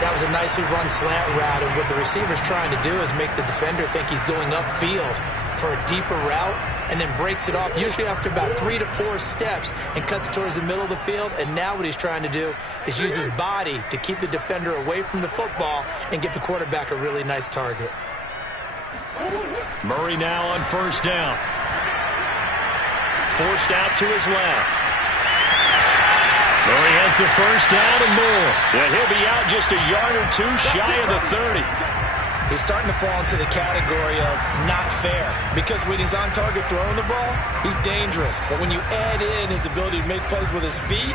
That was a nicely run slant route, and what the receiver's trying to do is make the defender think he's going upfield for a deeper route, and then breaks it off, usually after about 3 to 4 steps, and cuts towards the middle of the field. And now what he's trying to do is use his body to keep the defender away from the football and give the quarterback a really nice target. Murray now on first down. Forced out to his left. Murray has the first down and more. And he'll be out just a yard or two shy of the 30. He's starting to fall into the category of not fair, because when he's on target throwing the ball, he's dangerous. But when you add in his ability to make plays with his feet,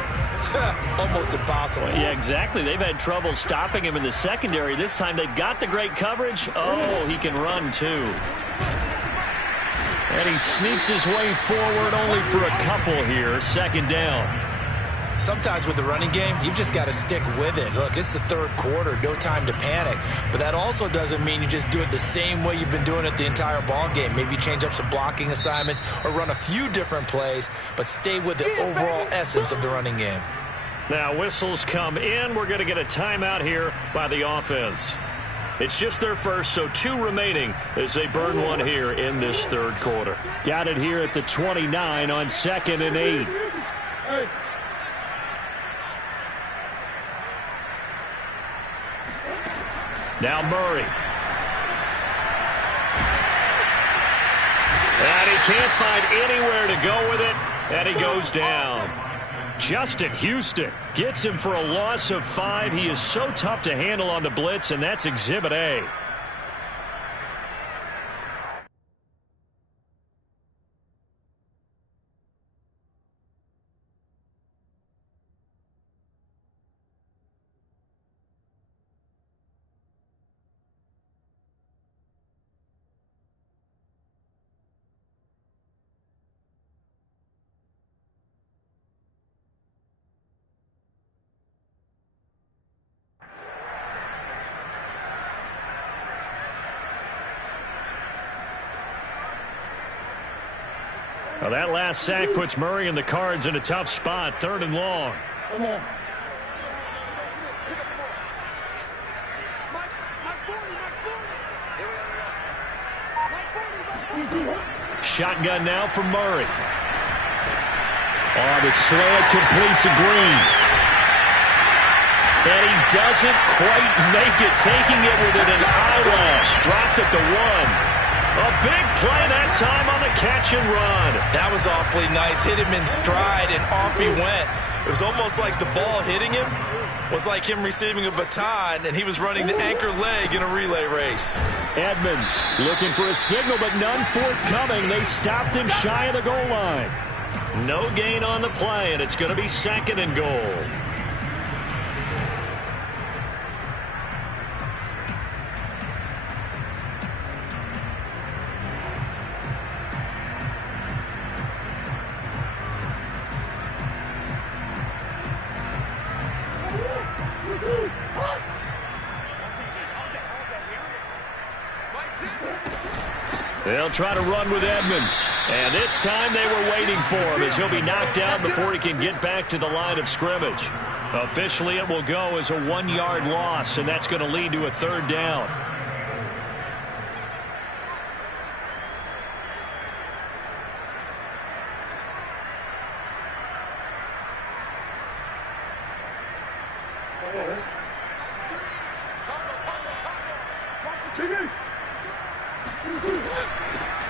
almost impossible. Well, yeah, exactly. They've had trouble stopping him in the secondary. This time they've got the great coverage. Oh, he can run too. And he sneaks his way forward only for a couple here. Second down. Sometimes with the running game, you've just got to stick with it. Look, it's the third quarter, no time to panic. But that also doesn't mean you just do it the same way you've been doing it the entire ball game. Maybe change up some blocking assignments or run a few different plays, but stay with the overall essence of the running game. Now whistles come in. We're going to get a timeout here by the offense. It's just their first, so 2 remaining as they burn one here in this third quarter. Got it here at the 29 on 2nd and 8. Now Murray. And he can't find anywhere to go with it, and he goes down. Justin Houston gets him for a loss of 5. He is so tough to handle on the blitz, and that's Exhibit A. Well, that last sack puts Murray and the Cards in a tough spot, 3rd and long. Come on. Shotgun now for Murray. Oh, the slant complete to Green. And he doesn't quite make it, taking it within an eyelash. Dropped at the 1. A big play that time on the catch and run. That was awfully nice. Hit him in stride, and off he went. It was almost like the ball hitting him was like him receiving a baton, and he was running the anchor leg in a relay race. Edmonds looking for a signal, but none forthcoming. They stopped him shy of the goal line. No gain on the play, and it's going to be 2nd and goal. They'll try to run with Edmonds. And this time they were waiting for him as he'll be knocked down before he can get back to the line of scrimmage. Officially, it will go as a 1-yard loss, and that's going to lead to a 3rd down.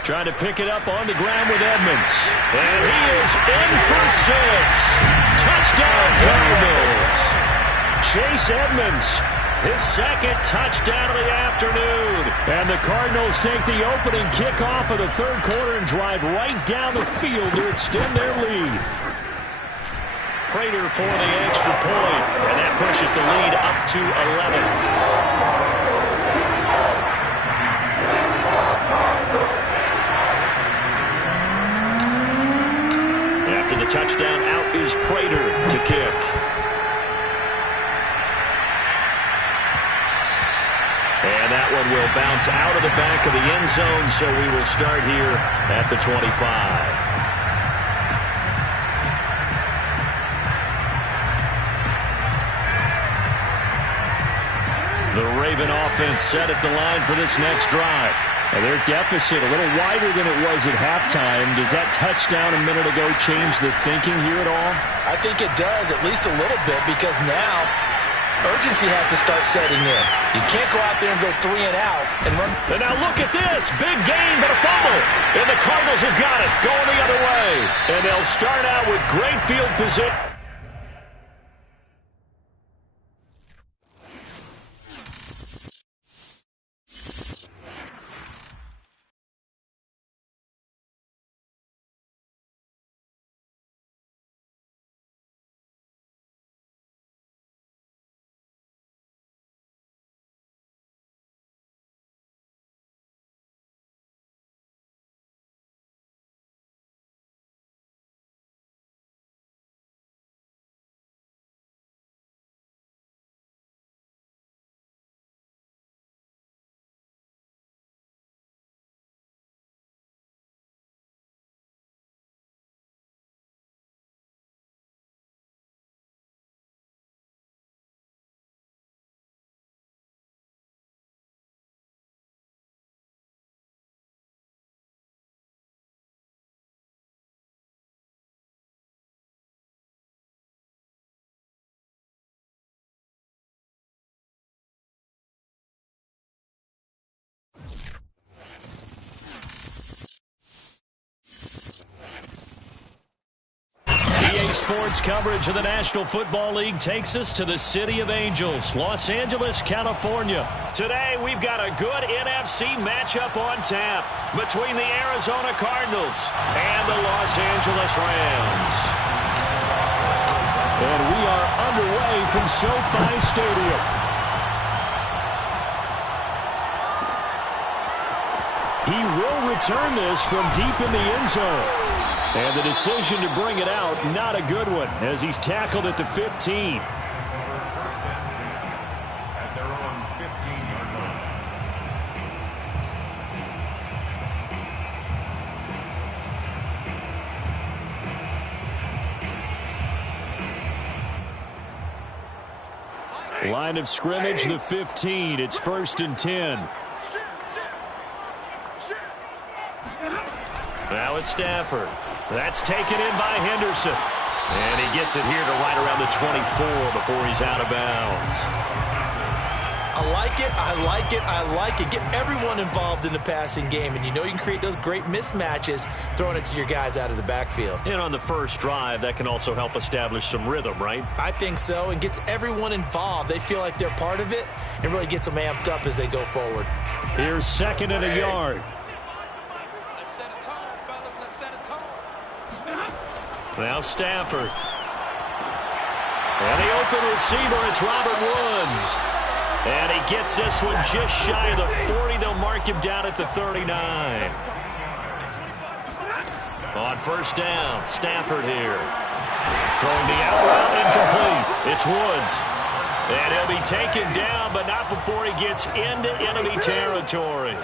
Trying to pick it up on the ground with Edmonds. And he is in for 6. Touchdown, Cardinals. Chase Edmonds, his 2nd touchdown of the afternoon. And the Cardinals take the opening kickoff of the 3rd quarter and drive right down the field to extend their lead. Prater for the extra point. And that pushes the lead up to 11. After the touchdown, out is Prater to kick. And that one will bounce out of the back of the end zone, so we will start here at the 25. The Raven offense set at the line for this next drive. And their deficit a little wider than it was at halftime. Does that touchdown a minute ago change the thinking here at all? I think it does, at least a little bit, because now urgency has to start setting in. You can't go out there and go 3 and out and run. And now look at this. Big gain, but a fumble. And the Cardinals have got it, going the other way. And they'll start out with great field position. Sports coverage of the National Football League takes us to the City of Angels, Los Angeles, California. Today, we've got a good NFC matchup on tap between the Arizona Cardinals and the Los Angeles Rams. And we are underway from SoFi Stadium. He will return this from deep in the end zone. And the decision to bring it out, not a good one, as he's tackled at the 15. At their own 15-yard line. Line of scrimmage, the 15. It's 1st and 10. Now it's Stafford. That's taken in by Henderson. And he gets it here to right around the 24 before he's out of bounds. I like it, I like it, I like it. Get everyone involved in the passing game, and you know you can create those great mismatches throwing it to your guys out of the backfield. And on the first drive, that can also help establish some rhythm, right? I think so, and gets everyone involved. They feel like they're part of it and really gets them amped up as they go forward. Here's 2nd and a yard. Let's set a tone, fellas. Let's set a tone. Now Stafford. And the open receiver, it's Robert Woods. And he gets this one just shy of the 40. They'll mark him down at the 39. On first down, Stafford here. Throwing the out route, incomplete. It's Woods. And he'll be taken down, but not before he gets into enemy territory.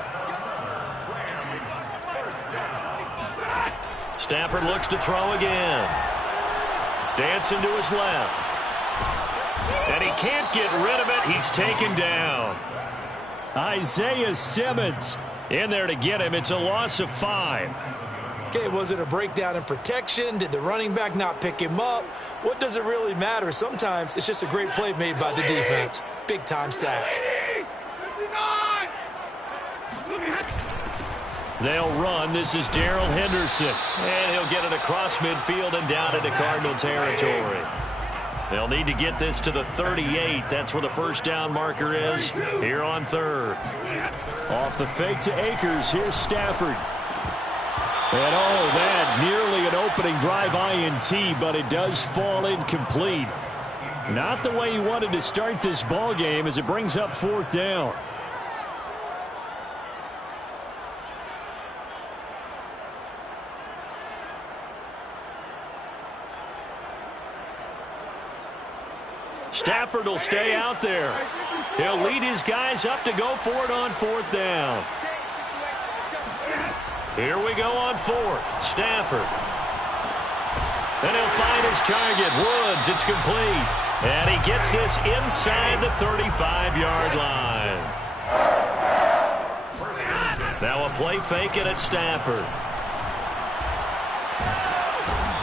Stafford looks to throw again. Dancing to his left. And he can't get rid of it. He's taken down. Isaiah Simmons in there to get him. It's a loss of 5. Okay, was it a breakdown in protection? Did the running back not pick him up? What does it really matter? Sometimes it's just a great play made by the defense. Big-time sack. They'll run. This is Darrell Henderson. And he'll get it across midfield and down into Cardinal territory. They'll need to get this to the 38. That's where the first down marker is here on 3rd. Off the fake to Akers. Here's Stafford. And that nearly an opening drive INT, but it does fall incomplete. Not the way he wanted to start this ball game as it brings up 4th down. Stafford will stay out there. He'll lead his guys up to go for it on 4th down. Here we go on 4th. Stafford. And he'll find his target. Woods, it's complete. And he gets this inside the 35-yard line. Now a play fake it at Stafford.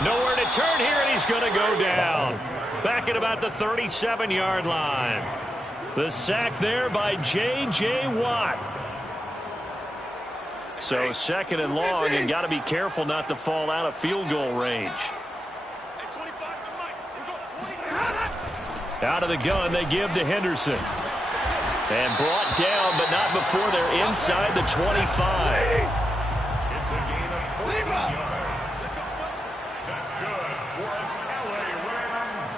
Nowhere to turn here, and he's going to go down. Back at about the 37-yard line. The sack there by J.J. Watt. So 2nd and long, and got to be careful not to fall out of field goal range. Out of the gun, they give to Henderson. And brought down, but not before they're inside the 25. It's a gain of 14 yards. That's good for LA Rams.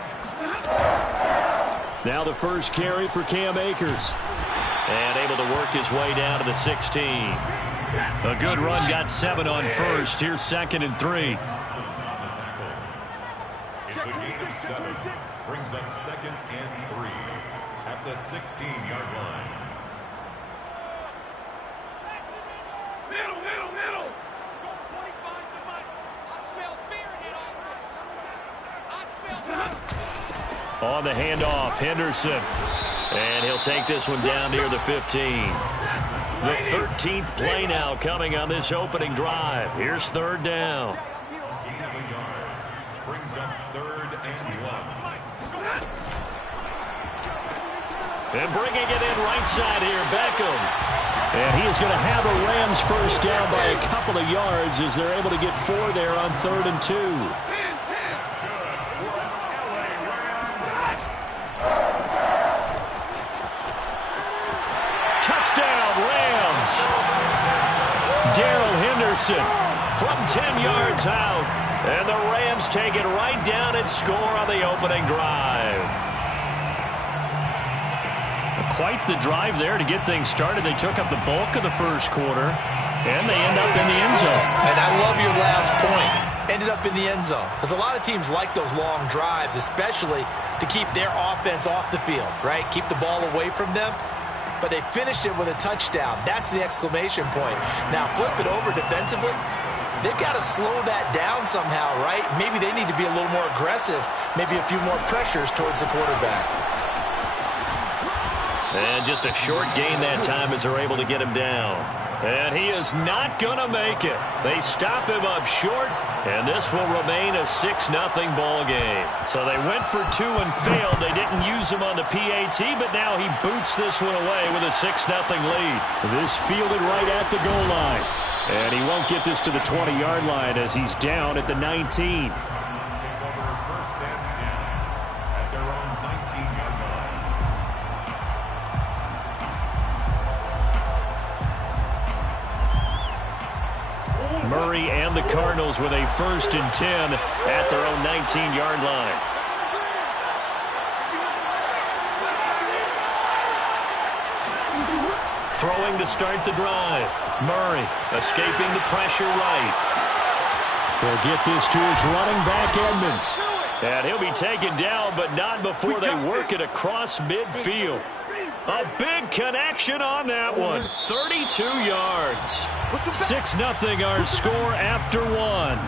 Now the first carry for Cam Akers. And able to work his way down to the 16. A good run, got 7 on first. Here's 2nd and 3. It's a gain of 7. Brings up 2nd and 3 at the 16-yard line. Middle. Go 25 to Mike. I smell fear in that offense. I smell. On the handoff, Henderson. And he'll take this one down near the 15. The 13th play now coming on this opening drive. Here's 3rd down. Gain of a yard. Brings up 3rd and 1. And bringing it in right side here, Beckham. And he is going to have a Rams first down by a couple of yards as they're able to get 4 there on 3rd and 2. Touchdown, Rams. Darrell Henderson from 10 yards out. And the Rams take it right down and score on the opening drive. Quite the drive there to get things started. They took up the bulk of the first quarter, and they end up in the end zone. And I love your last point. Ended up in the end zone. Because a lot of teams like those long drives, especially to keep their offense off the field, right? Keep the ball away from them. But they finished it with a touchdown. That's the exclamation point. Now flip it over defensively. They've got to slow that down somehow, right? Maybe they need to be a little more aggressive. Maybe a few more pressures towards the quarterback. And just a short gain that time as they're able to get him down. And he is not going to make it. They stop him up short, and this will remain a 6-0 ball game. So they went for 2 and failed. They didn't use him on the PAT, but now he boots this one away with a 6-0 lead. This fielded right at the goal line. And he won't get this to the 20-yard line as he's down at the 19. Murray and the Cardinals with a 1st and 10 at their own 19-yard line. Throwing to start the drive. Murray escaping the pressure right. He'll get this to his running back, Edmonds. And he'll be taken down, but not before they work it across midfield. A big connection on that one. 32 yards. 6-0 our score after 1.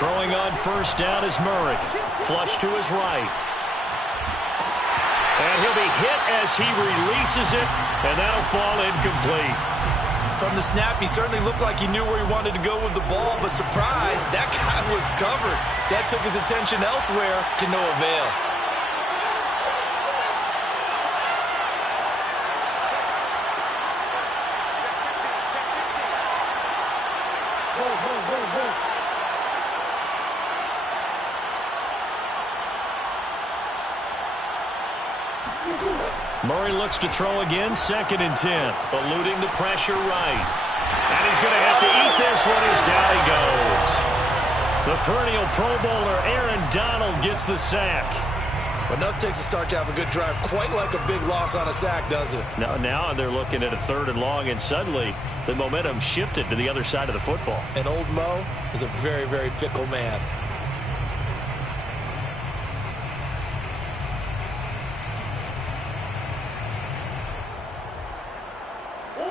Throwing on 1st down is Murray. Flush to his right. And he'll be hit as he releases it, and that'll fall incomplete. From the snap, he certainly looked like he knew where he wanted to go with the ball, but surprise, that guy was covered. So that took his attention elsewhere to no avail. Murray looks to throw again, 2nd and 10. Eluding the pressure right. And he's going to have to eat this one as down he goes. The perennial Pro Bowler Aaron Donald gets the sack. But enough takes a start to have a good drive. Quite like a big loss on a sack, does it? Now they're looking at a 3rd and long, and suddenly the momentum shifted to the other side of the football. And old Mo is a very, very fickle man.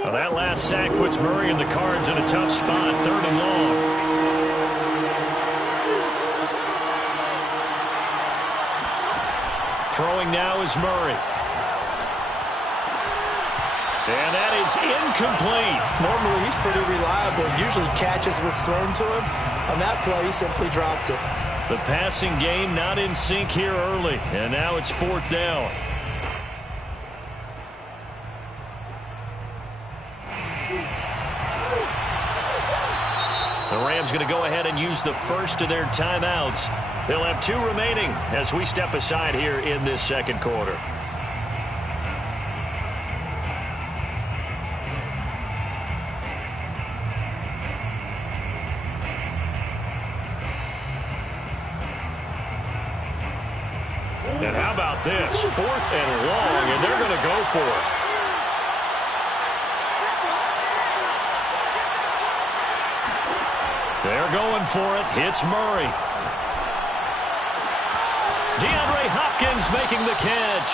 Well, that last sack puts Murray and the Cards in a tough spot, 3rd and long. Throwing now is Murray. And that is incomplete. Normally, he's pretty reliable. Usually catches what's thrown to him. On that play, he simply dropped it. The passing game not in sync here early. And now it's 4th down. The Rams going to go ahead and use the first of their timeouts. They'll have 2 remaining as we step aside here in this 2nd quarter. And how about this? 4th and long, and they're going to go for it. They're going for it. It's Murray. DeAndre Hopkins making the catch.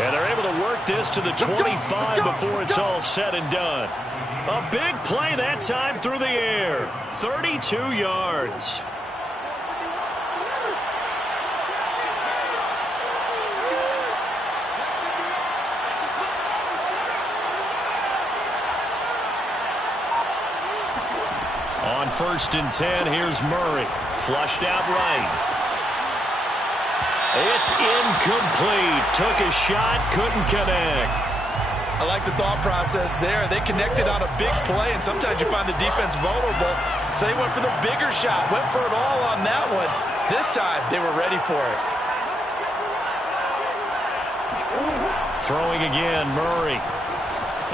And they're able to work this to the 25 before it's all said and done. A big play that time through the air. 32 yards. On 1st and 10, here's Murray. Flushed out right. It's incomplete. Took a shot, couldn't connect. I like the thought process there. They connected on a big play, and sometimes you find the defense vulnerable. So they went for the bigger shot, went for it all on that one. This time, they were ready for it. Throwing again, Murray.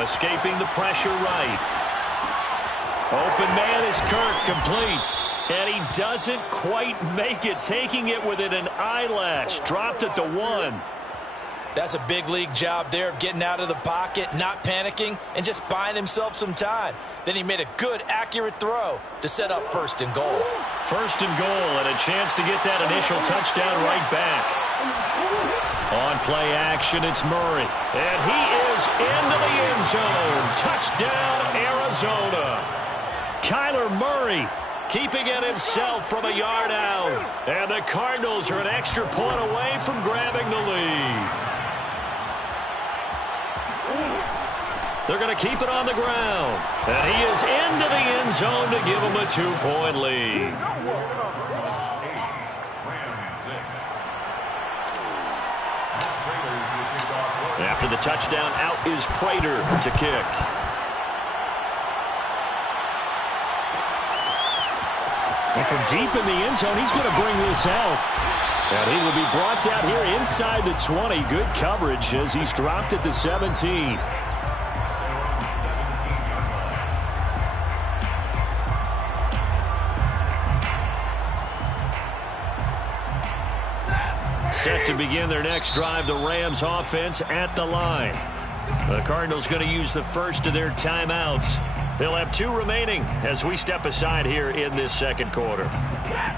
Escaping the pressure right. Open man is Kirk, complete. And he doesn't quite make it, taking it within an eyelash. Dropped at the 1. That's a big league job there of getting out of the pocket, not panicking, and just buying himself some time. Then he made a good, accurate throw to set up 1st and goal. 1st and goal, and a chance to get that initial touchdown right back. On play action, it's Murray. And he is into the end zone. Touchdown, Arizona. Kyler Murray keeping it himself from a yard out. And the Cardinals are an extra point away from grabbing the lead. They're going to keep it on the ground. And he is into the end zone to give them a 2-point lead. After the touchdown, out is Prater to kick. And from deep in the end zone, he's going to bring this out. And he will be brought down here inside the 20. Good coverage as he's dropped at the 17. Set to begin their next drive, the Rams offense at the line. The Cardinals going to use the first of their timeouts. They'll have 2 remaining as we step aside here in this 2nd quarter.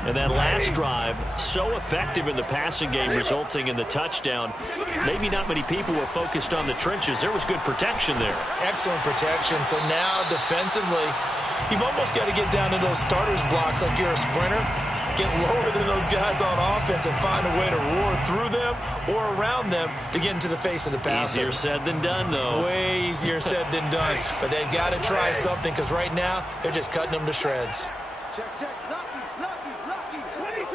And that last drive, so effective in the passing game, resulting in the touchdown. Maybe not many people were focused on the trenches. There was good protection there. Excellent protection. So now defensively, you've almost got to get down to those starters blocks like you're a sprinter. Get lower than those guys on offense and find a way to roar through them or around them to get into the face of the passer. Easier said than done, though. Way easier said than done. But they've got to try something because right now they're just cutting them to shreds. Check, check. Lucky. 22.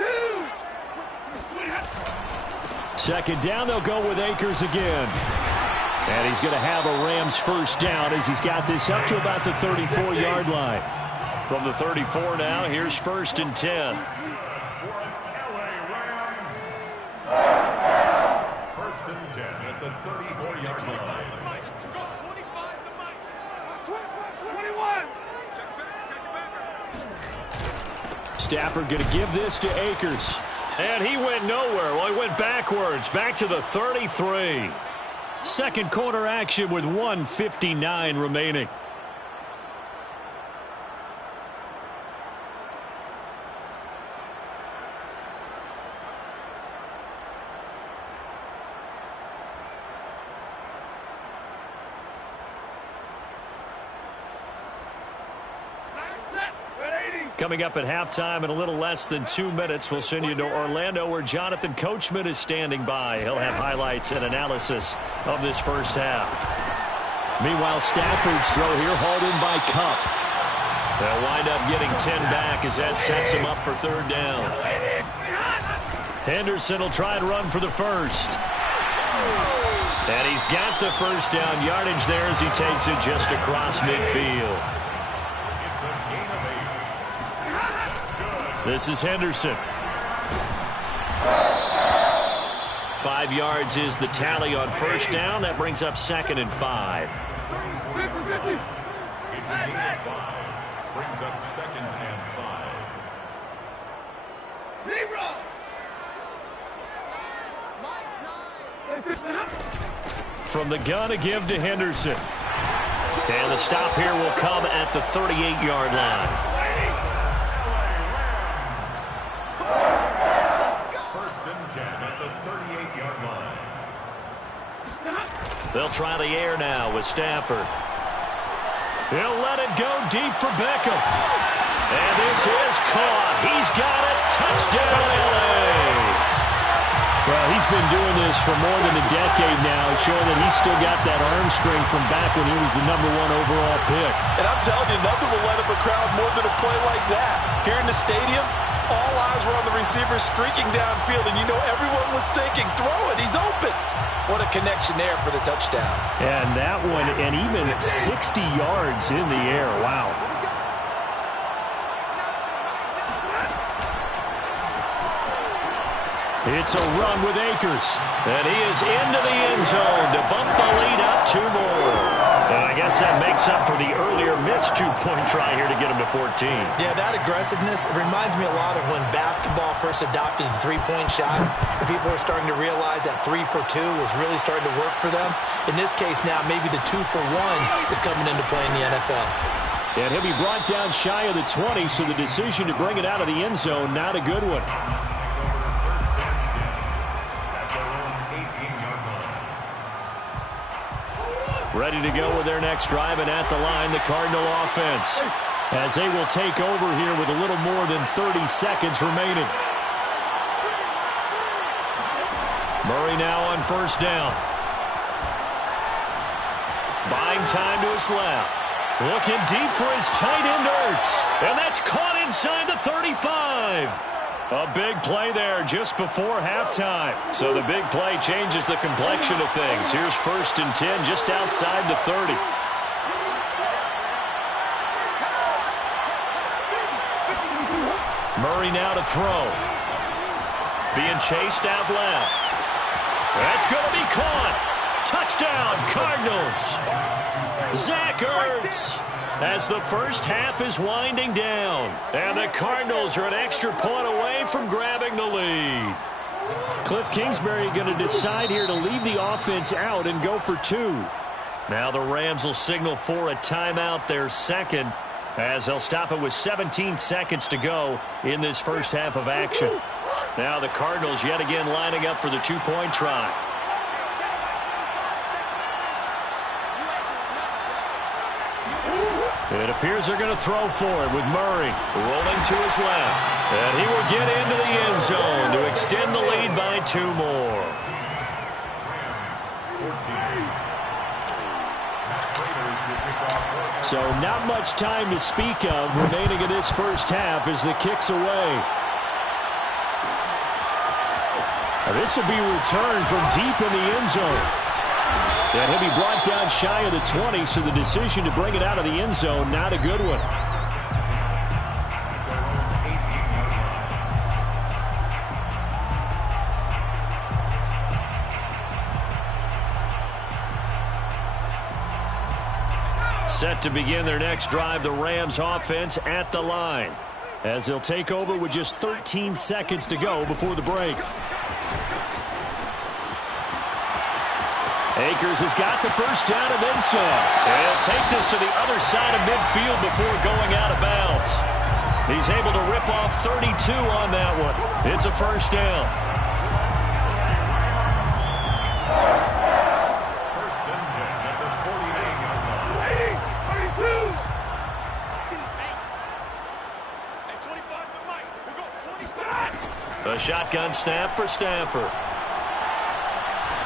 2nd down, they'll go with Akers again. And he's going to have a Rams 1st down as he's got this up to about the 34-yard line. From the 34 now, here's 1st and 10. 1st and 10 at the 34-yard line. We're going 25 to Mike. 21. Check the back. Stafford going to give this to Akers. And he went nowhere. Well, he went backwards, back to the 33. 2nd quarter action with 1:59 remaining. Coming up at halftime in a little less than 2 minutes, we'll send you to Orlando where Jonathan Coachman is standing by. He'll have highlights and analysis of this 1st half. Meanwhile, Stafford's throw here hauled in by Kupp. They'll wind up getting 10 back as that sets him up for 3rd down. Henderson will try and run for the 1st. And he's got the 1st down yardage there as he takes it just across midfield. This is Henderson. 5 yards is the tally on 1st down. That brings up 2nd and 5. It's a gain of 5. Brings up 2nd and 5. From the gun, a give to Henderson. And the stop here will come at the 38-yard line. They'll try the air now with Stafford. He'll let it go deep for Beckham. And this is caught. He's got it. Touchdown, L.A. Well, he's been doing this for more than a decade now, showing that he's still got that arm strength from back when he was the #1 overall pick. And I'm telling you, nothing will light up a crowd more than a play like that. Here in the stadium, all eyes were on the receiver streaking downfield, and you know everyone was thinking, throw it, he's open. What a connection there for the touchdown. And that one, and even 60 yards in the air. Wow. It's a run with Akers. And he is into the end zone to bump the lead up 2 more. And I guess guess that makes up for the earlier missed two-point try here to get him to 14. Yeah, that aggressiveness, it reminds me a lot of when basketball first adopted the three-point shot, and people were starting to realize that 3 for 2 was really starting to work for them. In this case now, maybe the 2 for 1 is coming into play in the NFL. And he'll be brought down shy of the 20, so the decision to bring it out of the end zone, not a good one. Ready to go with their next drive, and at the line, the Cardinal offense, as they will take over here with a little more than 30 seconds remaining. Murray now on first down. Buying time to his left. Looking deep for his tight end, Ertz. And that's caught inside the 35. A big play there just before halftime. So the big play changes the complexion of things. Here's 1st and 10 just outside the 30. Murray now to throw. Being chased out left. That's going to be caught. Touchdown, Cardinals. Zach Ertz. As the first half is winding down. And the Cardinals are an extra point away from grabbing the lead. Cliff Kingsbury going to decide here to leave the offense out and go for 2. Now the Rams will signal for a timeout, their second, as they'll stop it with 17 seconds to go in this first half of action. Now the Cardinals yet again lining up for the two-point try. It appears they're going to throw for it with Murray rolling to his left. And he will get into the end zone to extend the lead by 2 more. So not much time to speak of remaining in this first half as the kick's away. Now this will be returned from deep in the end zone. And he'll be brought down shy of the 20, so the decision to bring it out of the end zone, not a good one. Set to begin their next drive, the Rams offense at the line, as they'll take over with just 13 seconds to go before the break. Akers has got the first down and then some. And he'll take this to the other side of midfield before going out of bounds. He's able to rip off 32 on that one. It's a first down. First and 10 at the 48-yard line. 32! Hey, 25 to the mic. We'll go 25! A shotgun snap for Stafford.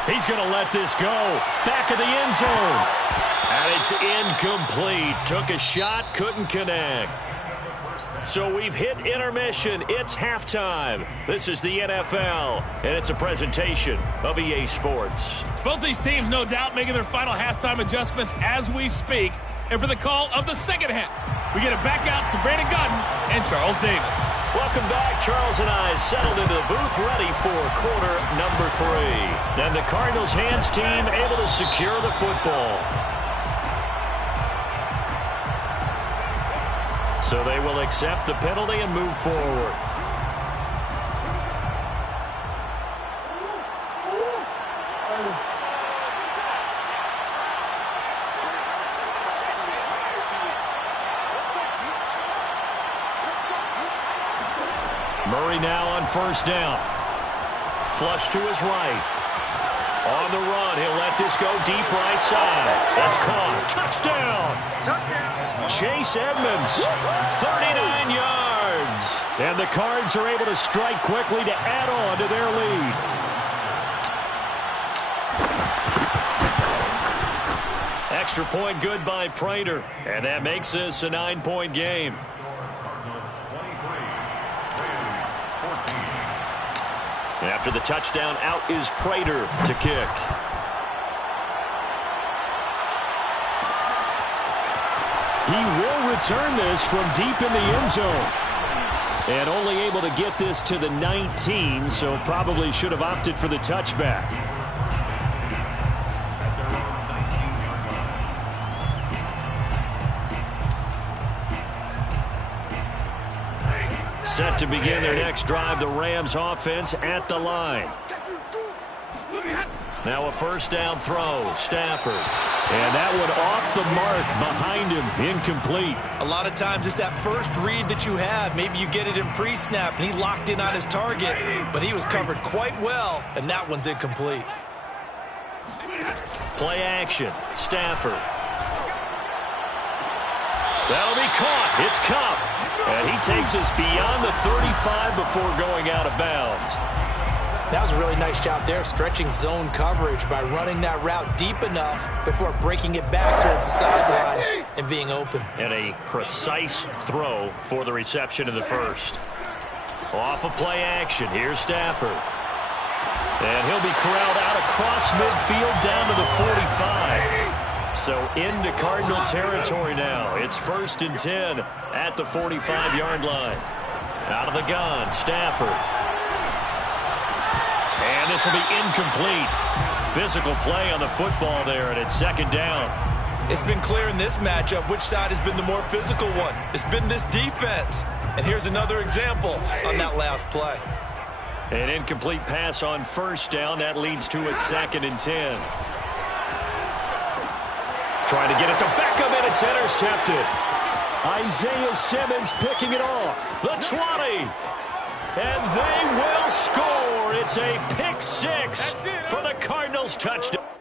He's going to let this go. Back of the end zone. And it's incomplete. Took a shot, couldn't connect. So we've hit intermission. It's halftime. This is the NFL, and it's a presentation of EA Sports. Both these teams, no doubt, making their final halftime adjustments as we speak. And for the call of the second half, we get it back out to Brandon Gutton and Charles Davis. Welcome back. Charles and I settled into the booth ready for quarter number 3. And the Cardinals hands team able to secure the football. So they will accept the penalty and move forward. Murray now on first down. Flush to his right. On the run, he'll let this go deep right side. That's caught. Touchdown! Touchdown! Chase Edmonds, 39 yards. And the Cards are able to strike quickly to add on to their lead. Extra point good by Prater. And that makes this a 9-point game. After the touchdown, out is Prater to kick. He will return this from deep in the end zone. And only able to get this to the 19, so probably should have opted for the touchback. Set to begin their next drive, the Rams offense at the line. Now a first down throw, Stafford. And that one off the mark behind him, incomplete. A lot of times it's that first read that you have. Maybe you get it in pre-snap and he locked in on his target, but he was covered quite well, and that one's incomplete. Play action, Stafford. That'll be caught. It's Cup. And he takes us beyond the 35 before going out of bounds. That was a really nice job there, stretching zone coverage by running that route deep enough before breaking it back towards the sideline and being open. And a precise throw for the reception in the first. Off of play action, here's Stafford. And he'll be corralled out across midfield down to the 45. So into Cardinal territory now. It's 1st and 10 at the 45-yard line. Out of the gun, Stafford. And this will be incomplete. Physical play on the football there, and it's 2nd down. It's been clear in this matchup which side has been the more physical one. It's been this defense. And here's another example on that last play. An incomplete pass on 1st down. That leads to a 2nd and 10. Trying to get it to Beckham, and it's intercepted. Isaiah Simmons picking it off. The 20. And they will score. It's a pick 6 for the Cardinals touchdown.